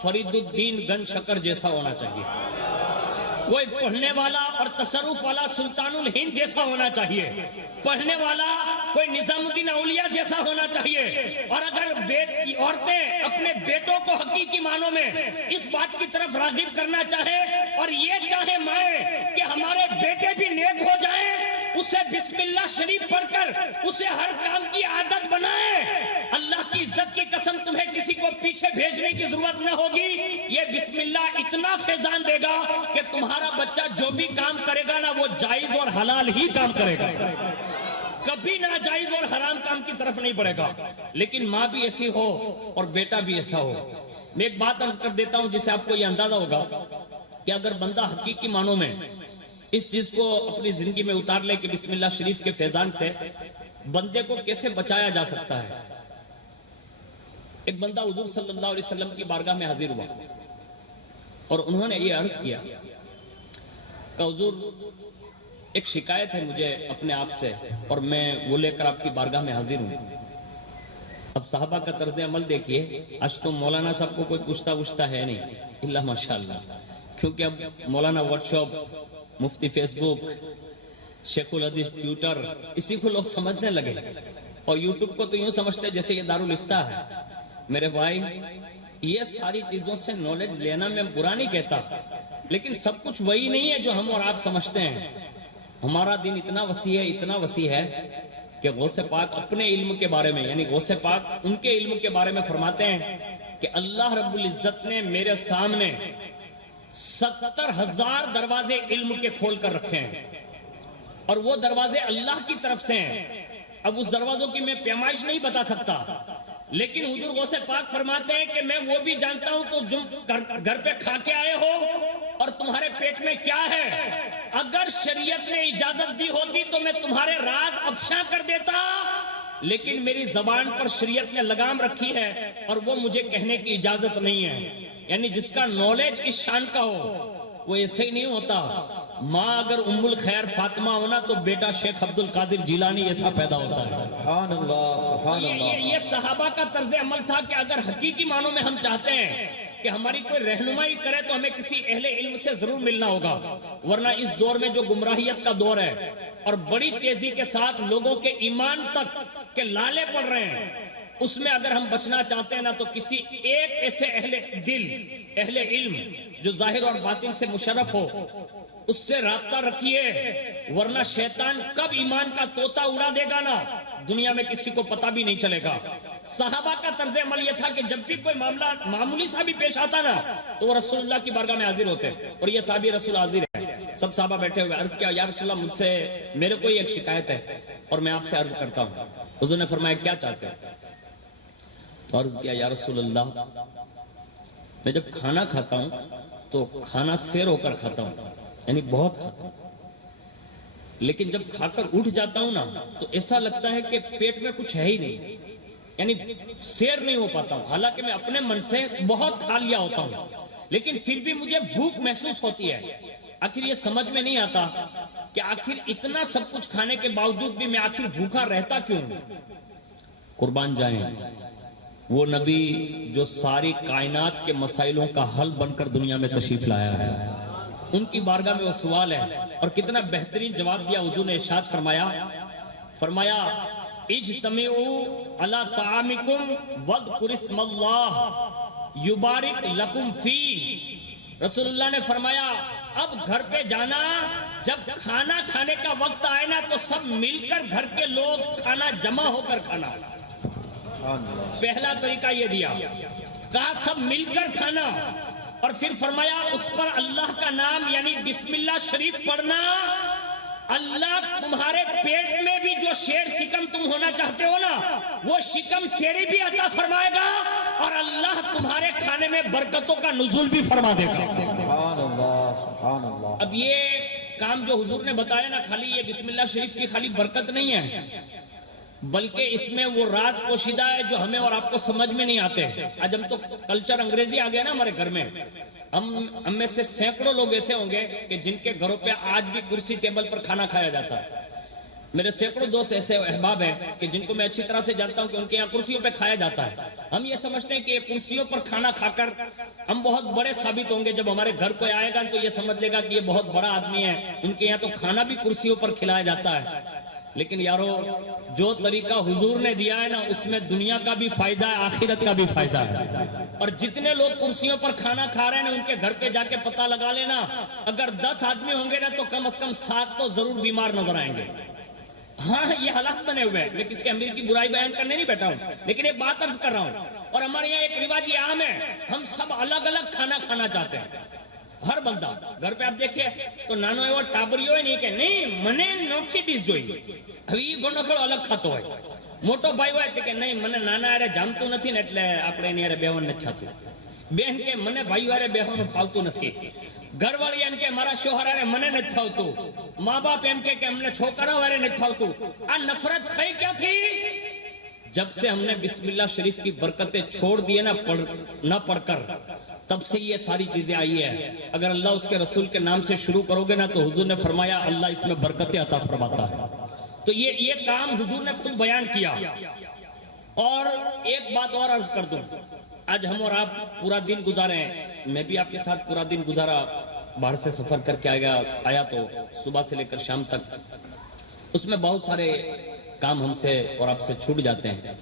فرید الدین گن شکر جیسا ہونا چاہیے. کوئی پڑھنے والا اور تصرف والا سلطان الہند جیسا ہونا چاہیے. پڑھنے والا کوئی نظام الدین اولیاء جیسا ہونا چاہیے. اور اگر عورتیں اپنے بیٹوں کو حقیقی معنوں میں اس بات کی طرف راغب کرنا چاہیں اور یہ چاہے مائیں کہ ہمارے بیٹے بھی نیک ہو جائیں، اسے بسم اللہ شریف پڑھ کر اسے ہر کام کی عادت بنائیں. اللہ کی عزت کی قسم تمہیں کسی کو پیچھے بھیجنے کی ضرورت نہ ہوگی. یہ بسم اللہ اتنا فیضان دے گا کہ تمہارا بچہ جو بھی کام کرے گا نا وہ جائز اور حلال ہی کام کرے گا، کبھی ناجائز اور حرام کام کی طرف نہیں بڑھے گا. لیکن ماں بھی ایسی ہو اور بیٹا بھی ایسا ہو. میں ایک بات عرض کر دیتا ہوں جس سے آپ کو یہ اندازہ ہوگا کہ اگر بندہ حقیقی معنوں میں اس چیز کو اپنی زندگی میں اتار لے کہ بسم اللہ شریف کے فیضان سے بندے کو کیسے بچایا جا سکتا ہے. ایک بندہ حضور صلی اللہ علیہ وسلم کی بارگاہ میں حاضر ہوا اور انہوں نے یہ عرض کیا کہ حضور ایک شکایت ہے مجھے اپنے آپ سے اور میں وہ لے کر آپ کی بارگاہ میں حاضر ہوں. اب صحابہ کا طرز عمل دیکھیے. آج تو مولانا صاحب کو کوئی پوچھتا ہے نہیں اللہ ماشاءاللہ، کیونکہ اب مولانا واٹس ایپ، مفتی فیس بک، شیخ الحدیث ٹویٹر، اسی کو لوگ سمجھنے لگے. اور یوٹیوب کو تو یوں سمجھتے جیسے یہ دارالفتاح ہے. میرے بھائی یہ ساری چیزوں سے نالج لینا میں برا نہیں کہتا، لیکن سب کچھ وہی نہیں ہے جو ہم اور آپ سمجھتے ہیں. ہمارا دین اتنا وسیع ہے، اتنا وسیع ہے کہ غوث پاک اپنے علم کے بارے میں، یعنی غوث پاک ان کے علم کے بارے میں فرماتے ہیں کہ اللہ رب العزت نے میرے سامنے 70,000 دروازے علم کے کھول کر رکھے ہیں اور وہ دروازے اللہ کی طرف سے ہیں. اب اس دروازوں کی میں پیمائش نہیں بتا سکتا، لیکن حضور غوث پاک فرماتے ہیں کہ میں وہ بھی جانتا ہوں تو جو گھر پہ کھا کے آئے ہو اور تمہارے پیٹ میں کیا ہے. اگر شریعت نے اجازت دی ہوتی تو میں تمہارے راز افشاں کر دیتا، لیکن میری زبان پر شریعت نے لگام رکھی ہے اور وہ مجھے کہنے کی اجازت نہیں ہے. یعنی جس کا نالج اس شان کا ہو وہ ایسے ہی نہیں ہوتا. ماں اگر ام الخیر فاطمہ ہونا تو بیٹا شیخ عبد القادر جیلانی ایسا پیدا ہوتا ہے. سبحان اللہ، سبحان اللہ. یہ صحابہ کا طرز عمل تھا کہ اگر حقیقی معنوں میں ہم چاہتے ہیں کہ ہماری کوئی رہنمائی کرے تو ہمیں کسی اہل علم سے ضرور ملنا ہوگا. ورنہ اس دور میں جو گمراہیت کا دور ہے اور بڑی تیزی کے ساتھ لوگوں کے ایمان تک کے لالے پڑ رہے ہیں، اس میں اگر ہم بچنا چاہتے ہیں نا تو کسی ایک ایسے اہل دل، اہل علم جو ظاہر اور باطن سے مشرف ہو اس سے رابطہ رکھیے. ورنہ شیطان کب ایمان کا طوطا اڑا دے گا نا دنیا میں کسی کو پتہ بھی نہیں چلے گا. صحابہ کا طرز عمل یہ تھا کہ جب بھی کوئی معاملہ معمولی سا بھی پیش آتا نا تو وہ رسول اللہ کی بارگاہ میں حاضر ہوتے. اور یہ صحابی رسول حاضر ہے. سب صحابہ بیٹھے ہوئے عرض کیا یا رسول اللہ مجھ سے میرے کوئی ایک شکایت ہے اور میں آپ سے عرض کرتا ہوں. حضور نے فرمایا کیا چاہتے ہیں؟ تو عرض کیا یا رسول اللہ میں جب کھانا کھاتا ہوں تو کھانا سیر ہو کر کھاتا ہوں، یعنی بہت کھاتا ہوں، لیکن جب کھا کر اٹھ جاتا ہوں نا تو ایسا لگتا ہے کہ پیٹ میں کچھ ہے ہی نہیں، یعنی سیر نہیں ہو پاتا ہوں. حالانکہ میں اپنے من سے بہت کھا لیا ہوتا ہوں لیکن پھر بھی مجھے بھوک محسوس ہوتی ہے. آخر یہ سمجھ میں نہیں آتا کہ آخر اتنا سب کچھ کھانے کے باوجود بھی میں آخر بھوکا رہتا کیوں. قربان جائیں وہ نبی جو ساری کائنات کے مسائلوں کا حل بن کر دنیا میں تشریف لایا ہے. ان کی بارگاہ میں وہ سوال ہے اور کتنا بہترین جواب دیا. حضور نے ارشاد فرمایا اجتمعوا علی طعامکم واذکروا اسم اللہ یبارک لکم فی. رسول اللہ نے فرمایا اب گھر پہ جانا، جب کھانا کھانے کا وقت آئے نا تو سب مل کر گھر کے لوگ کھانا جمع ہو کر کھانا. پہلا طریقہ یہ دیا، کہا سب مل کر کھانا، اور پھر فرمایا اس پر اللہ کا نام یعنی بسم اللہ شریف پڑھنا. اللہ تمہارے پیٹ میں بھی جو شیر شکم تم ہونا چاہتے ہو نا، وہ شکم شیری بھی عطا فرمائے گا، اور اللہ تمہارے کھانے میں برکتوں کا نزول بھی فرما دے گا. سبحان اللہ سبحان اللہ. اب یہ کام جو حضور نے بتایا نا، خالی یہ بسم اللہ شریف کی خالی برکت نہیں ہے، بلکہ اس میں وہ راز پوشیدہ ہے جو ہمیں اور آپ کو سمجھ میں نہیں آتے. آج ہم تو کلچر انگریزی آ گیا نا ہمارے گھر میں. ہم میں سے سینکڑوں لوگ ایسے ہوں گے کہ جن کے گھروں پہ آج بھی کرسی ٹیبل پر کھانا کھایا جاتا ہے. میرے سینکڑوں دوست ایسے احباب ہیں کہ جن کو میں اچھی طرح سے جانتا ہوں کہ ان کے یہاں کرسیوں پہ کھایا جاتا ہے. ہم یہ سمجھتے ہیں کہ کرسیوں پر کھانا کھا کر ہم بہت بڑے ثابت ہوں گے. جب ہمارے گھر کوئی آئے گا تو یہ سمجھ لے گا کہ یہ بہت بڑا آدمی ہے، ان کے یہاں تو کھانا بھی کرسیوں پر کھلایا جاتا ہے. لیکن یارو جو طریقہ حضور نے دیا ہے نا، اس میں دنیا کا بھی فائدہ ہے، آخرت کا بھی فائدہ ہے. اور جتنے لوگ کرسیوں پر کھانا کھا رہے ہیں نا، ان کے گھر پہ جا کے پتہ لگا لینا، اگر 10 آدمی ہوں گے نا تو کم از کم 7 تو ضرور بیمار نظر آئیں گے. ہاں یہ حالات بنے ہوئے ہیں. میں کسی امیر کی برائی بیان کرنے نہیں بیٹھا ہوں، لیکن ایک بات عرض کر رہا ہوں. اور ہمارے یہاں ایک رواج یہ عام ہے، ہم سب الگ الگ کھانا کھانا چاہتے ہیں. ہر بندہ گھر پہ آپ دیکھیں تو نانو ایوہ ٹابریو ہے نہیں کہ نہیں منے نوکھی ڈیس جوئی ابھی بڑھنا کھڑو الگ کھاتو ہے. موٹو بھائی ہوئے کہ نہیں منے نانا ارے جامتو نتھی نے اٹلے اپنے نہیں ارے بیون نے چھاتو. بہن کے منے بھائی ارے بیون پھاوتو نتھی. گھر والی ان کے ہمارا شوہر ارے منے نے پھاوتو. ماں باپ ان کے ہم نے چھوکرا ارے نے پھاوتو. آ نفرت تھئی کیا تھی؟ جب سے ہم نے بسم اللہ شریف کی برکتیں چھوڑ دیے نہ پڑھ کر، تب سے یہ ساری چیزیں آئی ہے. اگر اللہ اس کے رسول کے نام سے شروع کرو گے نا تو حضور نے فرمایا اللہ اس میں برکتیں عطا فرماتا ہے. تو یہ کام حضور نے خود بیان کیا. اور ایک بات اور عرض کر دوں، آج ہم اور آپ پورا دن گزارے ہیں، میں بھی آپ کے ساتھ پورا دن گزارا، باہر سے سفر کر کے آیا تو صبح سے لے کر شام تک اس میں بہت سارے کام ہم سے اور آپ سے چھوٹ جاتے ہیں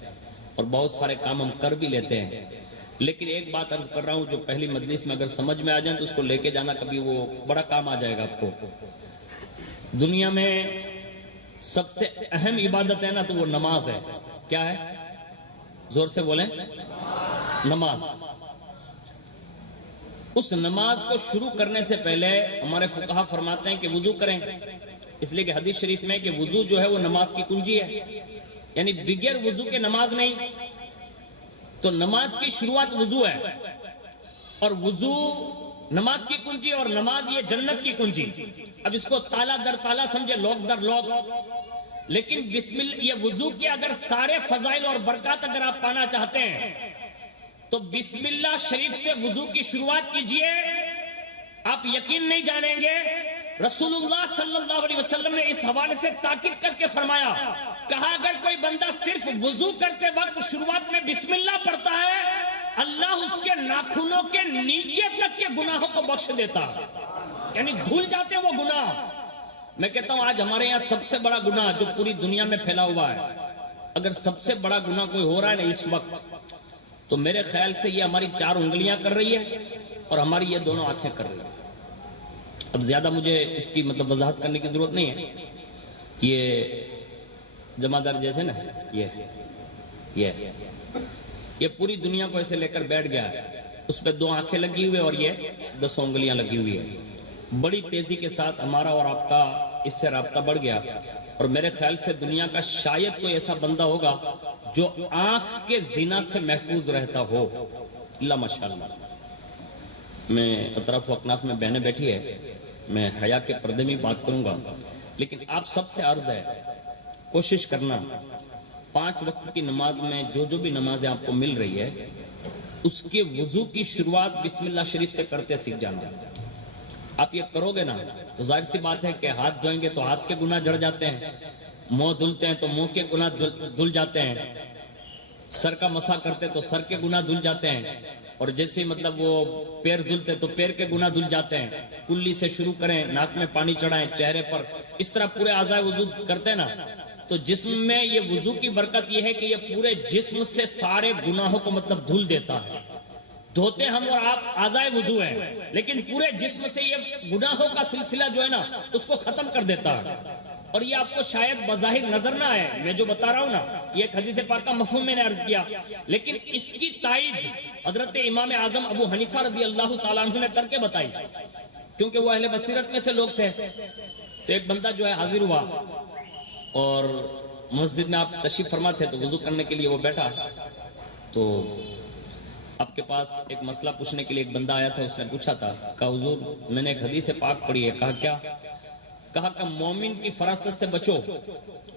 اور بہت سارے کام ہم کر بھی لیتے ہیں. لیکن ایک بات عرض کر رہا ہوں جو پہلی مجلس میں اگر سمجھ میں آ جائیں تو اس کو لے کے جانا کبھی وہ بڑا کام آ جائے گا آپ کو. دنیا میں سب سے اہم عبادت ہے نا تو وہ نماز ہے. کیا ہے؟ زور سے بولیں. نماز. اس نماز کو شروع کرنے سے پہلے ہمارے فقہا فرماتے ہیں کہ وضو کریں، اس لیے کہ حدیث شریف میں کہ وضو جو ہے وہ نماز کی کنجی ہے، یعنی بغیر وضو کے نماز نہیں. تو نماز کی شروعات وضو ہے، اور وضو نماز کی کنجی، اور نماز یہ جنت کی کنجی. اب اس کو تالا در تالا سمجھے، لوگ در لوگ. لیکن بسم اللہ یہ وضو کے اگر سارے فضائل اور برکات اگر آپ پانا چاہتے ہیں تو بسم اللہ شریف سے وضو کی شروعات کیجئے. آپ یقین نہیں جانیں گے، رسول اللہ صلی اللہ علیہ وسلم نے اس حوالے سے تاکید کر کے فرمایا، کہا اگر کوئی بندہ صرف وضو کرتے وقت شروعات میں بسم اللہ پڑھتا ہے، اللہ اس کے ناخنوں کے نیچے تک کے گناہوں کو بخش دیتا، یعنی دھل جاتے وہ گناہ. میں کہتا ہوں آج ہمارے یہاں سب سے بڑا گناہ جو پوری دنیا میں پھیلا ہوا ہے، اگر سب سے بڑا گناہ کوئی ہو رہا ہے نا اس وقت، تو میرے خیال سے یہ ہماری 4 انگلیاں کر رہی ہے اور ہماری یہ دونوں آنکھیں کر رہی ہیں. اب زیادہ مجھے اس کی وضاحت کرنے کی ضرورت نہیں ہے. یہ جمعدار جیسے نا یہ پوری دنیا کو ایسے لے کر بیٹھ گیا ہے. اس پہ 2 آنکھیں لگی ہوئی اور یہ 10 انگلیاں لگی ہوئی ہے. بڑی تیزی کے ساتھ ہمارا اور آپ کا اس سے رابطہ بڑھ گیا، اور میرے خیال سے دنیا کا شاید کوئی ایسا بندہ ہوگا جو آنکھ کے زنا سے محفوظ رہتا ہو. اللہ ماشاءاللہ. میں اطراف و اکناف میں بہنیں بیٹھی ہے، میں حیا کے پردے میں بات کروں گا، لیکن آپ سب سے عرض ہے کوشش کرنا 5 وقت کی نماز میں جو بھی نمازیں آپ کو مل رہی ہے اس کے وضو کی شروعات بسم اللہ شریف سے کرتے سیکھ جانا. آپ یہ کرو گے نا تو ظاہر سی بات ہے کہ ہاتھ دھوئیں گے تو ہاتھ کے گناہ جڑ جاتے ہیں, منہ دھلتے ہیں تو منہ کے گناہ دھل جاتے ہیں, سر کا مسح کرتے تو سر کے گناہ دھل جاتے ہیں, اور جیسے مطلب وہ پیر دھلتے تو پیر کے گناہ دھل جاتے ہیں. کلی سے شروع کریں, ناک میں پانی چڑھائیں, چہرے پر, اس طرح پورے اعضاء وضو کرتے ہیں نا, تو جسم میں یہ وضو کی برکت یہ ہے کہ یہ پورے جسم سے سارے گناہوں کو مطلب دھل دیتا ہے. دھوتے ہم اور آپ اعضاء وضو ہیں, لیکن پورے جسم سے یہ گناہوں کا سلسلہ جو ہے نا اس کو ختم کر دیتا ہے. اور یہ آپ کو شاید بظاہر نظر نہ آئے, میں جو بتا رہا ہوں نا یہ ایک حدیث پاک کا مفہوم میں نے عرض کیا, لیکن اس کی تائید حضرت امام اعظم ابو حنیفہ رضی اللہ تعالیٰ عنہ نے کر کے بتائی, کیونکہ وہ اہل بصیرت میں سے لوگ تھے. تو ایک بندہ جو ہے حاضر ہوا اور مسجد میں آپ تشریف فرما تھے تو وضو کرنے کے لیے وہ بیٹھا, تو آپ کے پاس ایک مسئلہ پوچھنے کے لیے ایک بندہ آیا تھا. اس نے پوچھا تھا, کہا حضور میں نے ایک حدیث پاک پڑھی ہے. کہا کیا؟ کہا کہ مومن کی فراست سے بچو,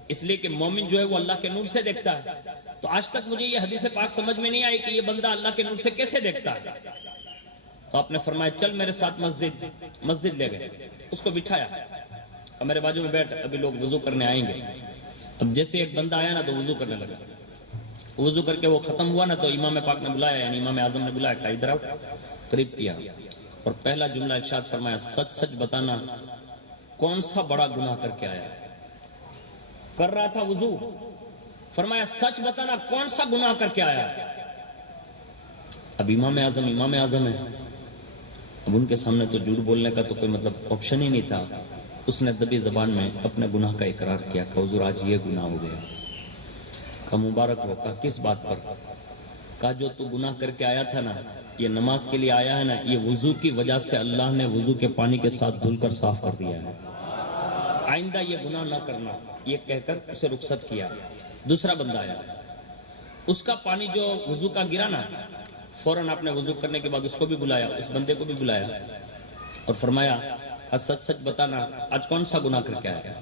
اس لیے کہ مومن جو ہے وہ اللہ کے نور سے دیکھتا ہے. تو آج تک مجھے یہ حدیث پاک سمجھ میں نہیں آئی کہ یہ بندہ اللہ کے نور سے کیسے دیکھتا ہے. تو آپ نے فرمایا چل میرے ساتھ مسجد لے گئے, اس کو بٹھایا, اب میرے بازو میں بیٹھ, ابھی لوگ وضو کرنے آئیں گے. اب جیسے ایک بندہ آیا نا تو وضو کرنے لگا, وضو کر کے وہ ختم ہوا نا تو امام پاک نے بلایا, یعنی امام اعظم نے بلایا, کہا ادھر آؤ, قریب کیا, اور پہلا جملہ ارشاد فرمایا, سچ سچ بتانا کون سا بڑا گناہ کر کے آیا ہے. کر رہا تھا وضو, فرمایا سچ بتانا کون سا گناہ کر کے آیا ہے. اب امام اعظم ہے, اب ان کے سامنے تو جھوٹ بولنے کا تو کوئی مطلب آپشن ہی نہیں تھا. اس نے دبی زبان میں اپنے گناہ کا اقرار کیا کہ حضور آج یہ گناہ ہو گیا. کہا مبارک ہو. کہا کس بات پر؟ کہا جو تو گناہ کر کے آیا تھا نا, یہ نماز کے لیے آیا ہے نا, یہ وضو کی وجہ سے اللہ نے وضو کے پانی کے ساتھ دھل کر صاف کر دیا ہے. آئندہ یہ گناہ نہ کرنا, یہ کہہ کر اسے رخصت کیا. دوسرا بندہ آیا, اس کا پانی جو وضو کا گرا نا, فوراً آپ نے وضو کرنے کے بعد اس کو بھی بلایا, اس بندے کو بھی بلایا, اور فرمایا سچ سچ بتانا آج کون سا گناہ کر کے آیا.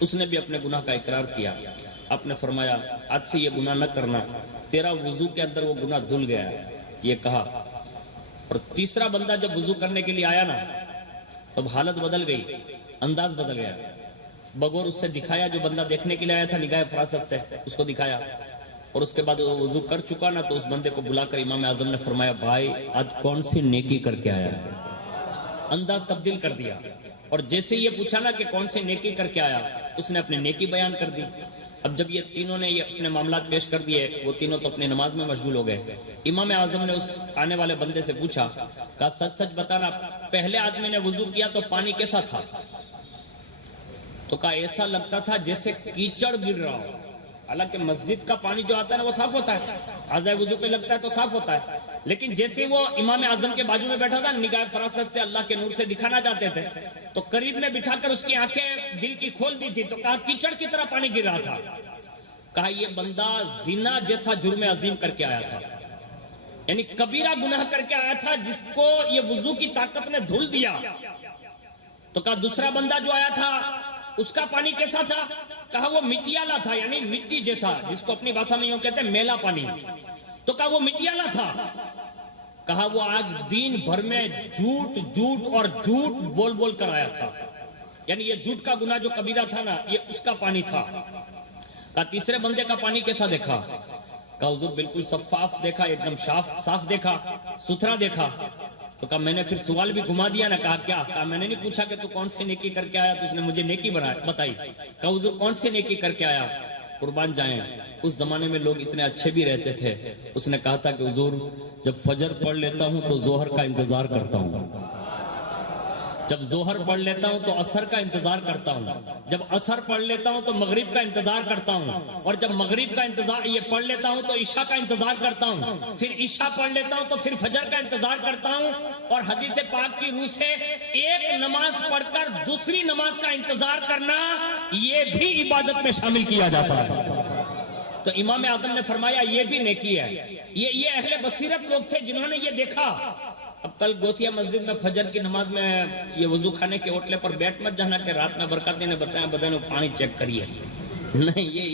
اس نے بھی اپنے گناہ کا اقرار کیا. آپ نے فرمایا آج سے یہ گناہ نہ کرنا, تیرا وضو کے اندر وہ گناہ دھل گیا ہے, یہ کہا. اور تیسرا بندہ جب وضو کرنے کے لیے آیا نا تب حالت بدل گئی, انداز بدل گیا. بغور اس سے دکھایا, جو بندہ دیکھنے کے لیے آیا تھا نگاہ فراست سے, اس کو دکھایا, اور اس کے بعد وہ وضو کر چکا نا تو اس بندے کو بلا کر امام اعظم نے فرمایا بھائی آج کون سی نیکی کر کے آیا ہے. انداز تبدیل کر دیا, اور جیسے یہ پوچھا نا کہ کون سی نیکی کر کے آیا, اس نے اپنی نیکی بیان کر دی. اب جب یہ تینوں نے یہ اپنے معاملات پیش کر دیے, وہ تینوں تو اپنی نماز میں مشغول ہو گئے. امام اعظم نے اس آنے والے بندے سے پوچھا, کہا سچ سچ بتانا پہلے آدمی نے وضو کیا تو پانی کیسا تھا؟ تو کہا ایسا لگتا تھا جیسے کیچڑ گر رہا ہو. حالانکہ مسجد کا پانی جو آتا ہے نا وہ صاف ہوتا ہے, اعضاء وضو پہ لگتا ہے تو صاف ہوتا ہے, لیکن جیسے وہ امام اعظم کے بازو میں بیٹھا تھا نگاہ فراست سے اللہ کے نور سے دکھانا چاہتے تھے, تو قریب میں بٹھا کر اس کی آنکھیں دل کی کھول دی تھی, تو کہا کیچڑ کی طرح پانی گر رہا تھا. کہا یہ بندہ زنا جیسا جرم عظیم کر کے آیا تھا, یعنی کبیرہ گناہ کر کے آیا تھا جس کو یہ وضو کی طاقت نے دھل دیا. تو کہا دوسرا بندہ جو آیا تھا اس کا پانی کیسا تھا؟ کہا وہ مٹیالا تھا, یعنی مٹی جیسا, جس کو اپنی بھاشا میں یوں کہتے ہیں میلا پانی. تو کہا وہ مٹیالا تھا. کہا وہ آج دین بھر میں جھوٹ اور جھوٹ بول بول کر آیا تھا, یعنی یہ جھوٹ کا گناہ جو کبیرہ تھا نا یہ اس کا پانی تھا. کہا تیسرے بندے کا پانی کیسا دیکھا؟ کہا حضور بالکل صفاف دیکھا, ایک دم صاف دیکھا, ستھرا دیکھا. تو کہا میں نے پھر سوال بھی گھما دیا نا. کہا کیا؟ کہا میں نے نہیں پوچھا کہ تو کون سی نیکی کر کے آیا, تو اس نے مجھے نیکی بتائی. کہا حضور کون سی نیکی کر کے آیا؟ قربان جائیں اس زمانے میں لوگ اتنے اچھے بھی رہتے تھے. اس نے کہا تھا کہ حضور جب فجر پڑھ لیتا ہوں تو ظہر کا انتظار کرتا ہوں, جب ظہر پڑھ لیتا ہوں تو عصر کا انتظار کرتا ہوں, جب عصر پڑھ لیتا ہوں تو مغرب کا انتظار کرتا ہوں, اور جب مغرب کا انتظار یہ پڑھ لیتا ہوں تو عشاء کا انتظار کرتا ہوں, پھر عشاء پڑھ لیتا ہوں تو پھر فجر کا انتظار کرتا ہوں. اور حدیث پاک کی روح سے ایک نماز پڑھ کر دوسری نماز کا انتظار کرنا یہ بھی عبادت میں شامل کیا جاتا ہے. تو امام اعظم نے فرمایا یہ بھی نیکی ہے. یہ اہل بصیرت لوگ تھے جنہوں نے یہ دیکھا. اب کل گوسیا مسجد میں فجر کی نماز میں یہ وضو خانے کے اوٹلے پر بیٹھ مت جانا کہ رات میں برکات نے بتایا بدن میں پانی چیک کریے, નહીં,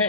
હે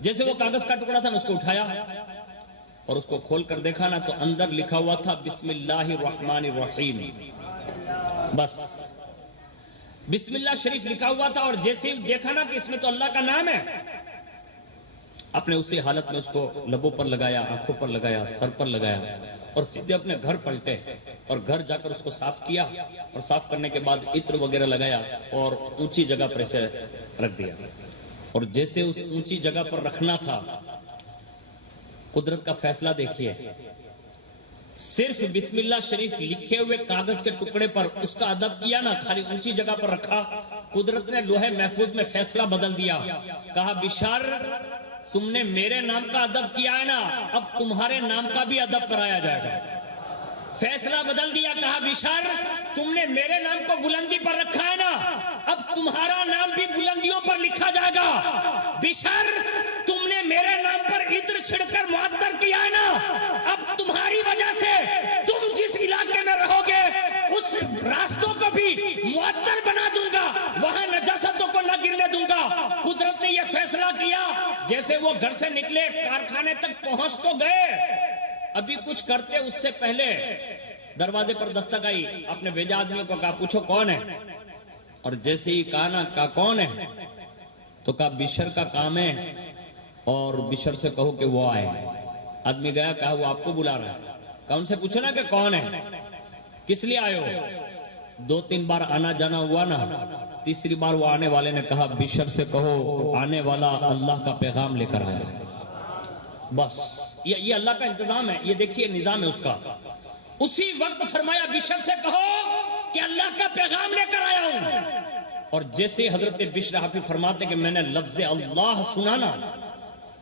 جیسے وہ کاغذ کا ٹکڑا تھا، اس کو اٹھایا اور اس کو کھول کر دیکھا نا، تو اندر لکھا ہوا تھا بسم اللہ الرحمن الرحیم، بس بسم اللہ شریف لکھا ہوا تھا. اور جیسے ہی دیکھا نا کہ اس میں تو اللہ کا نام ہے، اپنے اسی حالت میں اس کو لبوں پر لگایا، آنکھوں پر لگایا، سر پر لگایا اور سیدھے اپنے گھر پلٹے اور گھر جا کر اس کو صاف کیا، اور صاف کرنے کے بعد عطر وغیرہ لگایا اور اونچی جگہ پر اسے رکھ دیا. اور جیسے اس اونچی جگہ پر رکھنا تھا، قدرت کا فیصلہ دیکھیے، صرف بسم اللہ شریف لکھے ہوئے کاغذ کے ٹکڑے پر اس کا ادب کیا نا، خالی اونچی جگہ پر رکھا، قدرت نے لوہے محفوظ میں فیصلہ بدل دیا. کہا بشر تم نے میرے نام کا ادب کیا ہے نا، اب تمہارے نام کا بھی ادب کرایا جائے گا. فیصلہ بدل دیا. کہا بشر تم نے میرے نام کو بلندی پر رکھا ہے نا، اب تمہارا نام بھی بلندیوں پر لکھا جائے گا. بشر تم نے میرے نام پر عطر چھڑ کر معطر کیا ہے نا، اب تمہاری وجہ سے تم جس علاقے میں رہو گے اس راستوں کو بھی معطر بنا دوں گا، وہاں نجاستوں کو نہ گرنے دوں گا. قدرت نے یہ فیصلہ کیا. جیسے وہ گھر سے نکلے، کارخانے تک پہنچ تو گئے، ابھی کچھ کرتے اس سے پہلے دروازے پر دستک آئی. آپ نے بھیجا آدمیوں کو، کہا پوچھو کون ہے. اور جیسے ہی کہا نا، کہا کون ہے، تو کہا بشر کا کام ہے اور بشر سے کہو کہ وہ آئے. آدمی گیا، کہا وہ آپ کو بلا رہا ہے. کہا ان سے پوچھو نا کہ کون ہے، کس لیے آئے ہو. 2-3 بار آنا جانا ہوا نا، تیسری بار وہ آنے والے نے کہا بشر سے کہو آنے والا اللہ کا پیغام لے کر آیا ہے. بس یہ اللہ کا انتظام ہے. یہ دیکھیے نظام ہے اس کا. اسی وقت فرمایا بشر سے کہو کہ اللہ کا پیغام لے کر آیا ہوں. اور جیسے حضرت بشر حافظ فرماتے کہ میں نے لفظ اللہ سنا نا،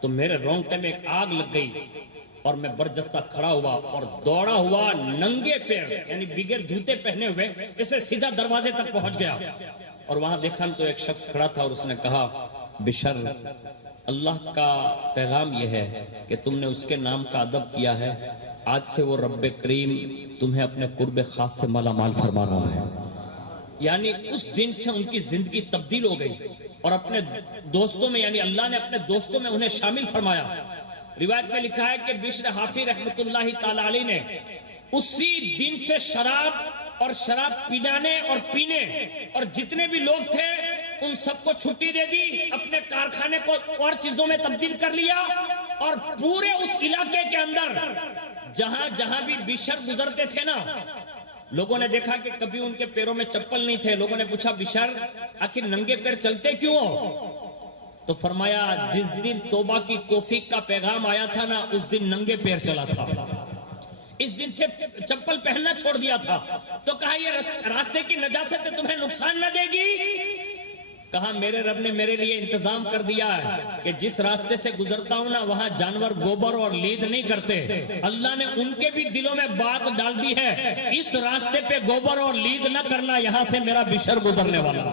تو میرے رونگٹے میں ایک آگ لگ گئی اور میں برجستہ کھڑا ہوا اور دوڑا ہوا ننگے پیر، یعنی بغیر جوتے پہنے ہوئے، اسے سیدھا دروازے تک پہنچ گیا. اور وہاں دیکھا تو ایک شخص کھڑا تھا اور اس نے کہا بشر اللہ کا پیغام یہ ہے کہ تم نے اس کے نام کا ادب کیا ہے، آج سے وہ رب کریم تمہیں اپنے قرب خاص سے مالا مال فرما رہا ہے. یعنی اس دن سے ان کی زندگی تبدیل ہو گئی اور اپنے دوستوں میں، یعنی اللہ نے اپنے دوستوں میں انہیں شامل فرمایا. روایت میں لکھا ہے کہ بشر حافظ رحمت اللہ تعالی علیہ نے اسی دن سے شراب اور شراب پلانے اور پینے اور جتنے بھی لوگ تھے ان سب کو چھٹی دے دی، اپنے کارخانے کو اور چیزوں میں تبدیل کر لیا. اور پورے اس علاقے کے اندر جہاں جہاں بھی بشر گزرتے تھے نا، لوگوں نے دیکھا کہ کبھی ان کے پیروں میں چپل نہیں تھے. لوگوں نے پوچھا بشر آخر ننگے پیر چلتے کیوں ہو؟ تو فرمایا جس دن توبہ کی توفیق کا پیغام آیا تھا نا، اس دن ننگے پیر چلا تھا، اس دن سے چپل پہننا چھوڑ دیا تھا. تو کہا یہ راستے کی نجاست تمہیں نقصان نہ دے گی. کہا میرے رب نے میرے لیے انتظام کر دیا ہے کہ جس راستے سے گزرتا ہوں نا، وہاں جانور گوبر اور لید نہیں کرتے. اللہ نے ان کے بھی دلوں میں بات ڈال دی ہے، اس راستے پہ گوبر اور لید نہ کرنا، یہاں سے میرا بشر گزرنے والا.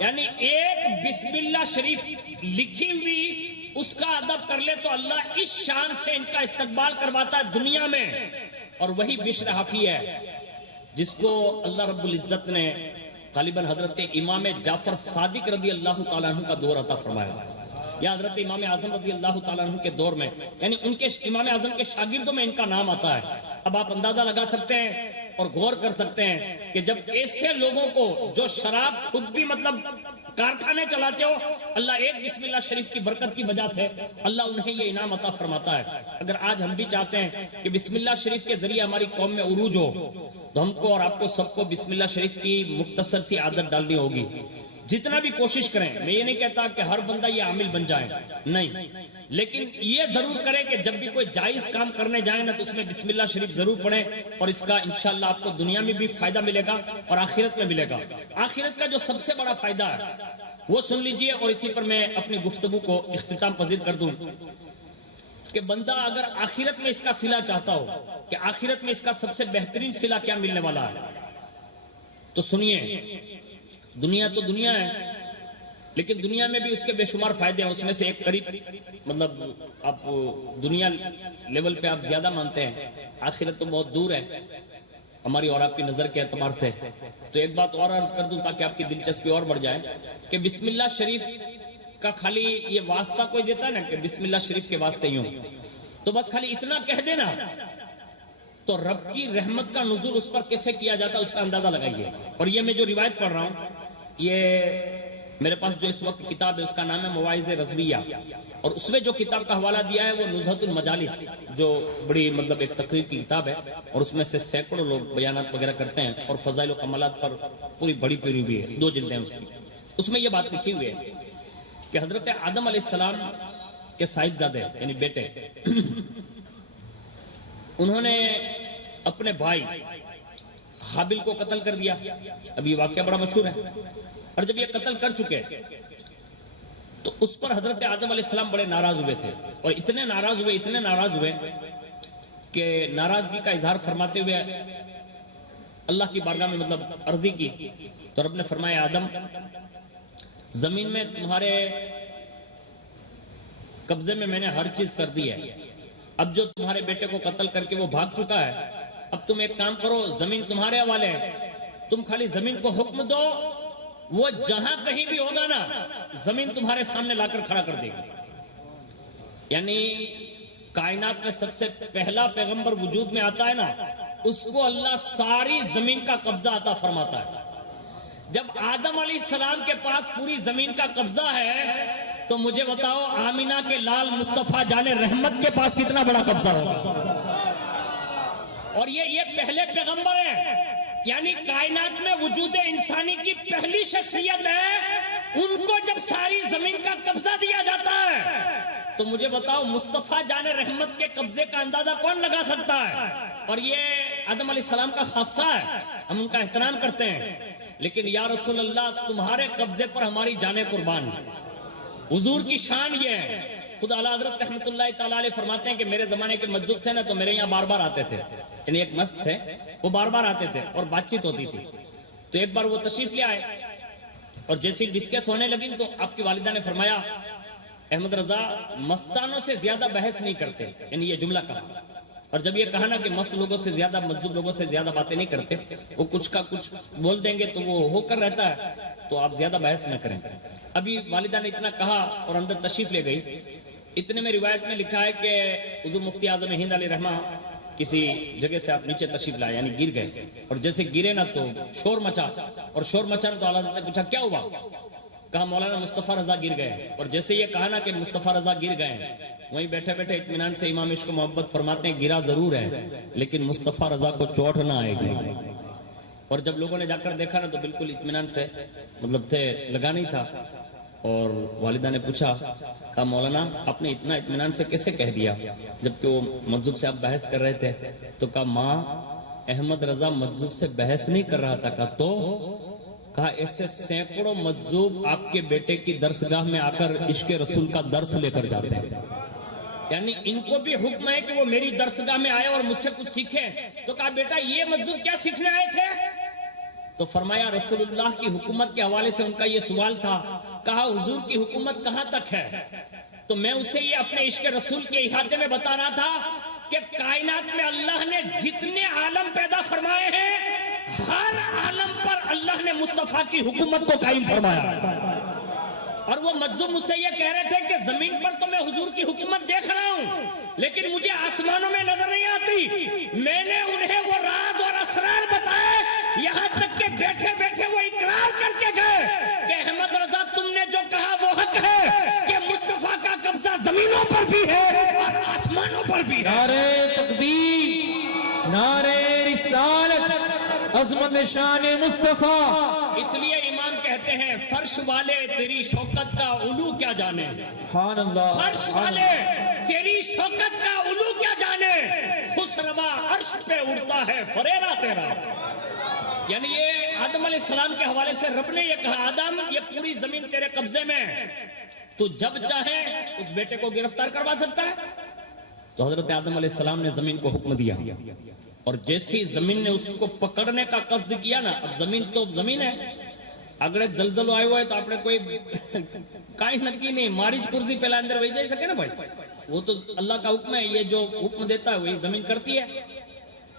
یعنی ایک بسم اللہ شریف لکھی ہوئی اس کا ادب کر لے تو اللہ اس شان سے ان کا استقبال کرواتا ہے دنیا میں. اور وہی بشر حافظ ہے جس کو اللہ رب العزت نے غالباً حضرت امام جعفر صادق رضی اللہ تعالیٰ عنہ کا دور عطا فرمایا، یا حضرت امام اعظم رضی اللہ تعالیٰ عنہ کے دور میں، یعنی ان کے امام اعظم کے شاگردوں میں ان کا نام آتا ہے. اب آپ اندازہ لگا سکتے ہیں اور غور کر سکتے ہیں کہ جب ایسے لوگوں کو جو شراب خود بھی مطلب کارخانے چلاتے ہو، اللہ ایک بسم اللہ شریف کی برکت کی وجہ سے اللہ انہیں یہ انعام عطا فرماتا ہے. اگر آج ہم بھی چاہتے ہیں کہ بسم اللہ شریف کے ذریعے ہماری قوم میں عروج ہو، تو ہم کو اور آپ کو سب کو بسم اللہ شریف کی مختصر سی عادت ڈالنی ہوگی. جتنا بھی کوشش کریں، میں یہ نہیں کہتا کہ ہر بندہ یہ عامل بن جائے، نہیں، لیکن یہ ضرور کریں کہ جب بھی کوئی جائز کام کرنے جائیں نا تو اس میں بسم اللہ شریف ضرور پڑھیں، اور اس کا انشاءاللہ آپ کو دنیا میں بھی فائدہ ملے گا اور آخرت میں ملے گا. آخرت کا جو سب سے بڑا فائدہ ہے وہ سن لیجئے، اور اسی پر میں اپنی گفتگو کو اختتام پذیر کر دوں کہ بندہ اگر آخرت میں اس کا صلہ چاہتا ہو کہ آخرت میں اس کا سب سے بہترین صلہ کیا ملنے والا ہے، تو سنیے. دنیا تو دنیا ہے، لیکن دنیا میں بھی اس کے بے شمار فائدے ہیں. اس میں سے ایک قریب مطلب آپ دنیا لیول پہ آپ زیادہ مانتے ہیں، آخرت تو بہت دور ہے ہماری اور آپ کی نظر کے اعتبار سے. تو ایک بات اور عرض کر دوں تاکہ آپ کی دلچسپی اور بڑھ جائے کہ بسم اللہ شریف کا خالی یہ واسطہ کوئی دیتا ہے نا کہ بسم اللہ شریف کے واسطے یوں، تو بس خالی اتنا کہہ دینا تو رب کی رحمت کا نزول اس پر کیسے کیا جاتا ہے اس کا اندازہ لگائیے۔ اور یہ میں جو روایت پڑھ رہا ہوں، یہ میرے پاس جو اس وقت کتاب ہے اس کا نام ہے مواعظ رضویہ، اور اس میں جو کتاب کا حوالہ دیا ہے وہ نزہۃ المجالس، جو بڑی مطلب ایک تقریر کی کتاب ہے، اور اس میں سے سینکڑوں لوگ بیانات وغیرہ کرتے ہیں، اور فضائل و کمالات پر پوری بڑی پیری ہوئی ہے، 2 جلدیں اس کی۔ اس میں یہ بات لکھی ہوئی ہے کہ حضرت آدم علیہ السلام کے صاحبزادے یعنی بیٹے انہوں نے اپنے بھائی حابل کو قتل کر دیا۔ اب یہ واقعہ بڑا مشہور ہے، اور جب یہ قتل کر چکے تو اس پر حضرت آدم علیہ السلام بڑے ناراض ہوئے تھے، اور اتنے ناراض ہوئے کہ ناراضگی کا اظہار فرماتے ہوئے اللہ کی بارگاہ میں مطلب عرضی کی، تو رب نے فرمایا آدم، زمین میں تمہارے قبضے میں نے ہر چیز کر دی ہے، اب جو تمہارے بیٹے کو قتل کر کے وہ بھاگ چکا ہے، اب تم ایک کام کرو، زمین تمہارے حوالے ہے، تم خالی زمین کو حکم دو، وہ جہاں کہیں بھی ہوگا نا زمین تمہارے سامنے لا کر کھڑا کر دے گی۔ یعنی کائنات میں سب سے پہلا پیغمبر وجود میں آتا ہے نا، اس کو اللہ ساری زمین کا قبضہ عطا فرماتا ہے۔ جب آدم علیہ السلام کے پاس پوری زمین کا قبضہ ہے تو مجھے بتاؤ آمینہ کے لال مصطفیٰ جان رحمت کے پاس کتنا بڑا قبضہ ہوگا۔ اور یہ پہلے پیغمبر ہیں، یعنی کائنات میں وجود انسانی کی پہلی شخصیت ہے، ان کو جب ساری زمین کا قبضہ دیا جاتا ہے تو مجھے بتاؤ مصطفیٰ جان رحمت کے قبضے کا اندازہ کون لگا سکتا ہے؟ اور یہ آدم علیہ السلام کا خاصہ ہے، ہم ان کا احترام کرتے ہیں، لیکن یا رسول اللہ تمہارے قبضے پر ہماری جانیں قربان۔ حضور کی شان یہ ہے، خود اعلیٰ حضرت رحمت اللہ تعالیٰ علیہ فرماتے ہیں کہ میرے زمانے کے مجذوب تھے نا تو میرے یہاں بار بار آتے تھے، یعنی ایک مست تھے وہ بار بار آتے تھے اور بات چیت ہوتی تھی۔ تو ایک بار وہ تشریف لے آئے اور جیسی ڈسکس ہونے لگی تو آپ کی والدہ نے فرمایا احمد رضا مستانوں سے زیادہ بحث نہیں کرتے، یعنی یہ جملہ کہا، اور جب یہ کہا نا کہ مست لوگوں سے زیادہ مجذوب لوگوں سے زیادہ باتیں نہیں کرتے، وہ کچھ کا کچھ بول دیں گے تو وہ ہو کر رہتا ہے، تو آپ زیادہ بحث نہ کریں۔ ابھی والدہ نے اتنا کہا اور اندر تشریف لے گئی، اتنے میں روایت میں لکھا ہے کہ حضور مفتی اعظم ہند علیہ رحمہ کسی جگہ سے آپ نیچے تشریف لائے، یعنی گر گئے، اور جیسے گرے نا تو شور مچا، اور شور مچا تو اعلیٰ حضرت نے پوچھا کیا ہوا؟ کہا مولانا مصطفیٰ رضا گر گئے، اور جیسے یہ کہا نا کہ مصطفیٰ رضا گر گئے، وہیں بیٹھے بیٹھے اطمینان سے امام عشق و محبت فرماتے ہیں گرا ضرور ہے لیکن مصطفیٰ رضا کو چوٹ نہ آئے گی۔ اور جب لوگوں نے جا کر دیکھا نا تو بالکل اطمینان سے مطلب تھے، لگا نہیں تھا، اور والدہ نے پوچھا کہا مولانا آپ نے اتنا اطمینان سے کیسے کہہ دیا جبکہ وہ مجذوب سے آپ بحث کر رہے تھے؟ تو کہا ماں احمد رضا مجذوب سے بحث نہیں کر رہا تھا۔ کہا ایسے سینکڑوں مجذوب آپ کے بیٹے کی درسگاہ میں آ کر عشق رسول کا درس لے کر جاتے ہیں، یعنی ان کو بھی حکم ہے کہ وہ میری درسگاہ میں آئے اور مجھ سے کچھ سیکھیں۔ تو کہا بیٹا یہ مجذوب کیا سیکھنے آئے تھے؟ تو فرمایا رسول اللہ کی حکومت کے حوالے سے ان کا یہ سوال تھا۔ کہا حضور کی حکومت کہاں تک ہے؟ تو میں اسے یہ اپنے عشق رسول کے احاطے میں بتا رہا تھا کہ کائنات میں اللہ نے جتنے عالم پیدا فرمائے ہیں ہر عالم پر اللہ نے مصطفیٰ کی حکومت کو قائم فرمایا۔ اور وہ مجذوب مجھ سے یہ کہہ رہے تھے کہ زمین پر تو میں حضور کی حکومت دیکھ رہا ہوں لیکن مجھے آسمانوں میں نظر نہیں آتی۔ میں نے انہیں وہ راز اور اسرار بتائے، یہاں تک کہ بیٹھے بیٹھے وہ اقرار کر کے گئے کہ احمد رضا تم نے جو کہا وہ حق ہے کہ مصطفیٰ کا قبضہ زمینوں پر بھی ہے اور آسمانوں پر بھی ہے۔ نعرہ تکبیر، نعرہ رسالت، عظمت شان مصطفیٰ۔ اس لیے امام کہتے ہیں فرش والے تیری شوکت کا علو کیا جانے، سبحان اللہ، فرش والے تیری شوکت کا علو کیا جانے، خسروا عرش پہ اڑتا ہے فریرا تیرا۔ یعنی یہ آدم علیہ السلام کے حوالے سے رب نے یہ کہا آدم یہ پوری زمین تیرے قبضے میں ہے، تو جب چاہے اس بیٹے کو گرفتار کروا سکتا ہے۔ تو حضرت آدم علیہ السلام نے زمین کو حکم دیا، اور جیسے زمین نے اس کو پکڑنے کا قصد کیا نا، اب زمین تو زمین ہے، اگر ایک زلزلہ آئے ہوئے تو آپ نے کوئی کائیں نکی نہیں مارج کرسی پہلا اندر وہی جائے سکے نا بھائی، وہ تو اللہ کا حکم ہے، یہ جو حکم دیتا ہے وہی زمین کرتی ہے۔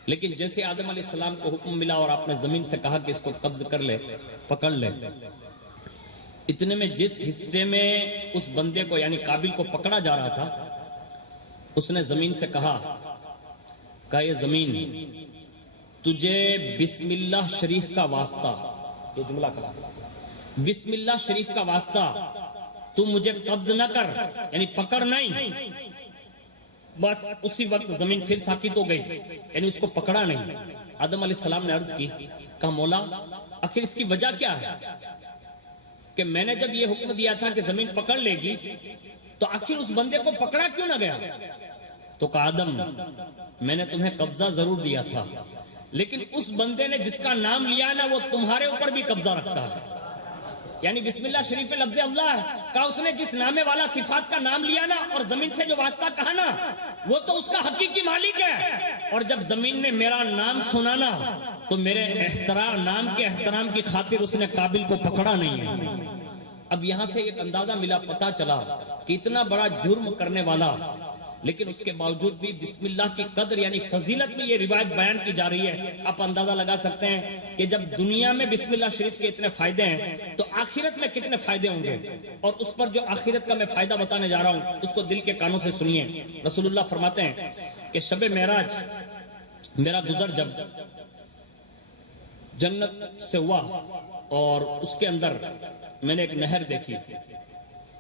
لیکن جیسے آدم علیہ السلام کو حکم ملا اور آپ نے زمین سے کہا کہ اس کو قبض کر لے، پکڑ لے، اتنے میں جس حصے میں اس بندے کو یعنی قابل کو پکڑا جا رہا تھا، اس نے زمین سے کہا یہ زمین تجھے بسم اللہ شریف کا واسطہ، یہ جملہ کہا، بسم اللہ شریف کا واسطہ تو مجھے قبض نہ کر، یعنی پکڑ نہیں۔ بس اسی وقت زمین پھر ساکت ہو گئی، یعنی اس کو پکڑا نہیں۔ آدم علیہ السلام نے عرض کی، کہا مولا آخر اس کی وجہ کیا ہے کہ میں نے جب یہ حکم دیا تھا کہ زمین پکڑ لے گی تو آخر اس بندے کو پکڑا کیوں نہ گیا؟ تو کہا آدم میں نے تمہیں قبضہ ضرور دیا تھا، لیکن اس بندے نے جس کا نام لیا نا وہ تمہارے اوپر بھی قبضہ رکھتا ہے، یعنی بسم اللہ شریف میں لفظ اللہ ہے، کہا اس نے جس نامے والا صفات کا نام لیا نا اور زمین سے جو واسطہ کہا نا وہ تو اس کا حقیقی مالک ہے، اور جب زمین نے میرا نام سنا نا تو میرے نام کے احترام کی خاطر اس نے قابل کو پکڑا نہیں ہے۔ اب یہاں سے ایک اندازہ ملا، پتا چلا کہ اتنا بڑا جرم کرنے والا، لیکن اس کے باوجود بھی بسم اللہ کی قدر یعنی فضیلت میں یہ روایت بیان کی جا رہی ہے۔ آپ اندازہ لگا سکتے ہیں کہ جب دنیا میں بسم اللہ شریف کے اتنے فائدے ہیں تو آخرت میں کتنے فائدے ہوں گے، اور اس پر جو آخرت کا میں فائدہ بتانے جا رہا ہوں اس کو دل کے کانوں سے سنیے۔ رسول اللہ فرماتے ہیں کہ شب معراج میرا گزر جب جنت سے ہوا اور اس کے اندر میں نے ایک نہر دیکھی،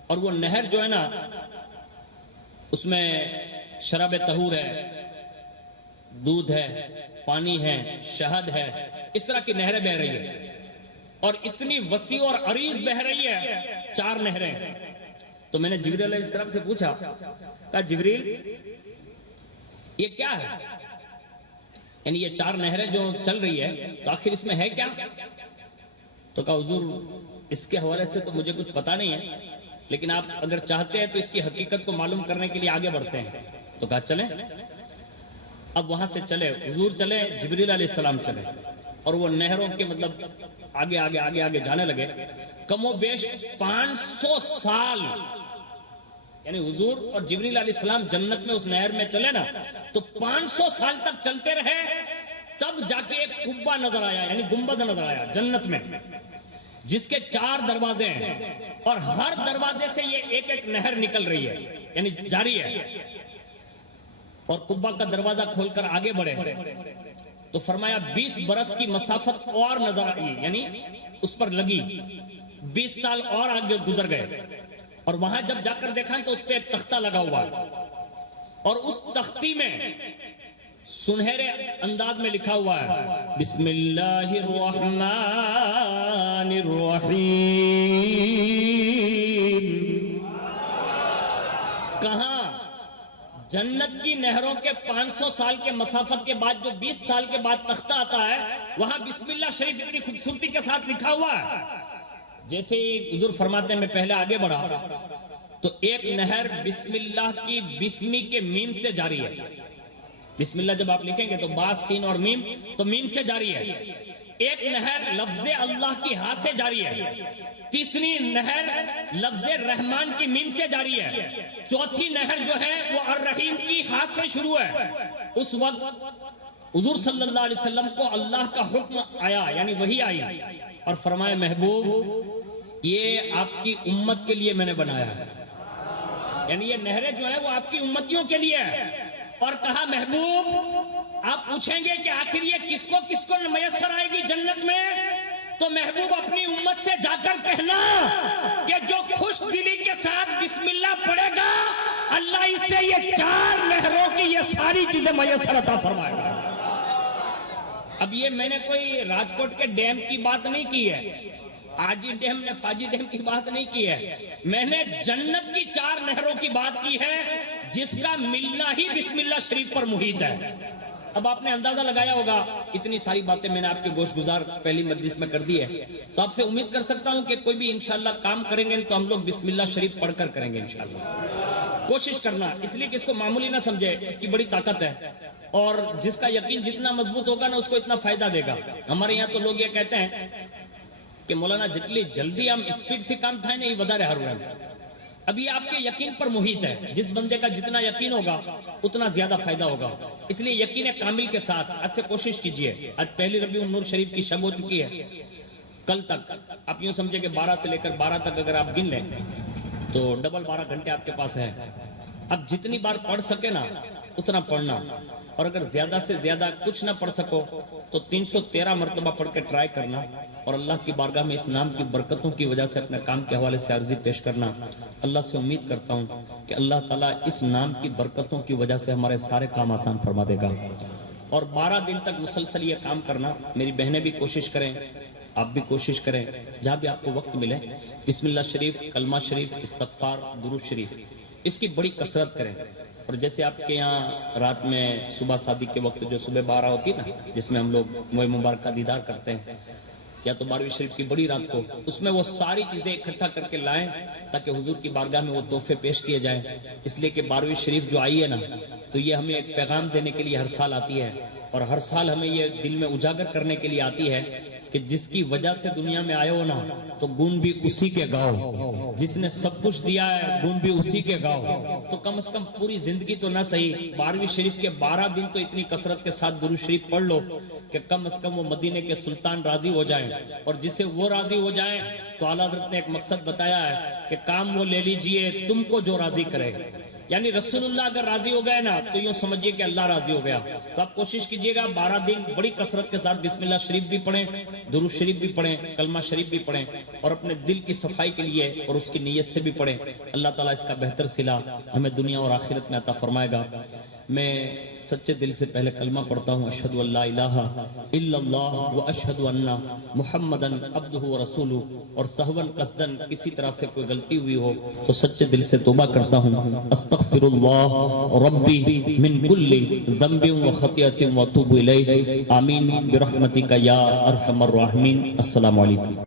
اور وہ نہر جو ہے نا اس میں شراب طہور ہے، دودھ ہے، پانی ہے، شہد ہے، اس طرح کی نہریں بہ رہی ہے، اور اتنی وسیع اور عریض بہ رہی ہے، 4 نہریں۔ تو میں نے جبریل علیہ السلام سے پوچھا، کہا جبریل یہ کیا ہے؟ یعنی یہ 4 نہریں جو چل رہی ہے تو آخر اس میں ہے کیا؟ تو کہا حضور اس کے حوالے سے تو مجھے کچھ پتا نہیں ہے، لیکن آپ اگر چاہتے ہیں تو اس کی حقیقت کو معلوم کرنے کے لیے آگے بڑھتے ہیں۔ تو کہا چلیں۔ اب وہاں سے چلے، حضور چلے، جبریل علیہ السلام چلے، اور وہ نہروں کے مطلب آگے آگے آگے آگے جانے لگے۔ کم و بیش 500 سال، یعنی حضور اور جبریل علیہ السلام جنت میں اس نہر میں چلے نا تو 500 سال تک چلتے رہے، تب جا کے ایک قبہ نظر آیا، یعنی گنبد نظر آیا جنت میں، جس کے 4 دروازے ہیں، اور ہر دروازے سے یہ ایک ایک نہر نکل رہی ہے، یعنی جاری ہے۔ اور قبہ کا دروازہ کھول کر آگے بڑھے تو فرمایا 20 برس کی مسافت اور نظر آئی، یعنی اس پر لگی، 20 سال اور آگے گزر گئے، اور وہاں جب جا کر دیکھا تو اس پہ ایک تختہ لگا ہوا ہے، اور اس تختی میں سنہرے انداز میں لکھا ہوا ہے بسم اللہ الرحمن الرحیم۔ کہاں؟ جنت کی نہروں کے 500 سال کے مسافت کے بعد جو 20 سال کے بعد تختہ آتا ہے وہاں بسم اللہ شریف اتنی خوبصورتی کے ساتھ لکھا ہوا ہے۔ جیسے حضور فرماتے ہیں میں پہلے آگے بڑھا تو ایک نہر بسم اللہ کی بسمی کے میم سے جاری ہے۔ بسم اللہ جب آپ لکھیں گے تو با، سین اور میم، تو میم سے جاری ہے۔ ایک نہر لفظ اللہ کی ہاں سے جاری ہے، تیسری نہر لفظ رحمان کی میم سے جاری ہے، چوتھی نہر جو ہے وہ الرحیم کی ہاں سے شروع ہے۔ اس وقت حضور صلی اللہ علیہ وسلم کو اللہ کا حکم آیا، یعنی وحی آئی، اور فرمایا محبوب یہ آپ کی امت کے لیے میں نے بنایا ہے، یعنی یہ نہریں جو ہیں وہ آپ کی امتیوں کے لیے ہے۔ اور کہا محبوب آپ پوچھیں گے کہ آخر یہ کس کو میسر آئے گی جنت میں، تو محبوب اپنی امت سے جا کر کہنا کہ جو خوش دلی کے ساتھ بسم اللہ پڑھے گا اللہ اس سے یہ 4 نہروں کی یہ ساری چیزیں میسر عطا فرمائے گا۔ اب یہ میں نے کوئی راجکوٹ کے ڈیم کی بات نہیں کی ہے، آجی ڈیم نے فاجی ڈیم کی بات نہیں کی ہے، میں نے جنت کی 4 نہروں کی بات کی ہے جس کا ملنا ہی بسم اللہ شریف پر محیط ہے۔ اب آپ نے اندازہ لگایا ہوگا، اتنی ساری باتیں میں نے آپ کے گوش گزار پہلی مجلس میں کر دی ہے، تو آپ سے امید کر سکتا ہوں کہ کوئی بھی انشاءاللہ کام کریں گے تو ہم لوگ بسم اللہ شریف پڑھ کر کریں گے انشاءاللہ۔ کوشش کرنا، اس لیے کہ اس کو معمولی نہ سمجھے، اس کی بڑی طاقت ہے، اور جس کا یقین جتنا مضبوط ہوگا نا اس کو اتنا فائدہ دے گا۔ ہمارے یہاں تو لوگ یہ کہتے ہیں کہ مولانا جتنی جلدی ہم اسپیڈ تھی کام تھا نہیں ودا رہا ہوئے۔ اب یہ آپ کے یقین پر محیط ہے، جس بندے کا جتنا یقین ہوگا اتنا زیادہ فائدہ ہوگا، اس لیے یقین کامل کے ساتھ آج سے کوشش کیجئے۔ آج پہلی ربیع النور شریف کی شب ہو چکی ہے، کل تک آپ یوں سمجھے کہ 12 سے لے کر 12 تک اگر آپ گن لیں تو ڈبل 12 گھنٹے آپ کے پاس ہے. اب جتنی بار پڑھ سکے نا اتنا پڑھنا, اور اگر زیادہ سے زیادہ کچھ نہ پڑھ سکو تو 313 مرتبہ پڑھ کے ٹرائی کرنا, اور اللہ کی بارگاہ میں اس نام کی برکتوں کی وجہ سے اپنے کام کے حوالے سے عرضی پیش کرنا. اللہ سے امید کرتا ہوں کہ اللہ تعالیٰ اس نام کی برکتوں کی وجہ سے ہمارے سارے کام آسان فرما دے گا. اور 12 دن تک مسلسل یہ کام کرنا. میری بہنیں بھی کوشش کریں, آپ بھی کوشش کریں, جہاں بھی آپ کو وقت ملے بسم اللہ شریف, کلمہ شریف, استغفار, درود شریف, اس کی بڑی کثرت کریں. اور جیسے آپ کے یہاں رات میں صبح صادق کے وقت جو صبح 12 ہوتی ہے نا, جس میں ہم لوگ موئے مبارک کا دیدار کرتے ہیں, یا تو 12ویں شریف کی بڑی رات کو, اس میں وہ ساری چیزیں اکٹھا کر کے لائیں تاکہ حضور کی بارگاہ میں وہ تحفے پیش کیے جائیں. اس لیے کہ 12ویں شریف جو آئی ہے نا, تو یہ ہمیں ایک پیغام دینے کے لیے ہر سال آتی ہے, اور ہر سال ہمیں یہ دل میں اجاگر کرنے کے لیے آتی ہے کہ جس کی وجہ سے دنیا میں آئے ہو نا تو گن بھی اسی کے گاؤ, جس نے سب کچھ دیا ہے گن بھی اسی کے گاؤ. تو کم از کم پوری زندگی تو نہ صحیح 12ویں شریف کے 12 دن تو اتنی کثرت کے ساتھ درود شریف پڑھ لو کہ کم از کم وہ مدینے کے سلطان راضی ہو جائیں, اور جس سے وہ راضی ہو جائیں تو اعلیٰ حضرت نے ایک مقصد بتایا ہے کہ کام وہ لے لیجئے تم کو جو راضی کرے. یعنی رسول اللہ اگر راضی ہو گئے نا تو یوں سمجھیے کہ اللہ راضی ہو گیا. تو آپ کوشش کیجئے گا 12 دن بڑی کثرت کے ساتھ بسم اللہ شریف بھی پڑھیں, درود شریف بھی پڑھیں, کلمہ شریف بھی پڑھیں, اور اپنے دل کی صفائی کے لیے اور اس کی نیت سے بھی پڑھیں. اللہ تعالیٰ اس کا بہتر صلہ ہمیں دنیا اور آخرت میں عطا فرمائے گا. میں سچے دل سے پہلے کلمہ پڑھتا ہوں, اشہد ان لا الہ الا اللہ و اشہد ان محمدن عبدہ و رسولہ. اور سہون قصدن کسی طرح سے کوئی غلطی ہوئی ہو تو سچے دل سے توبہ کرتا ہوں. استغفر اللہ ربی من کل ذنب و خطیئۃ و اتوب الیہ. آمین برحمتک یا ارحم الراحمین. السلام علیکم.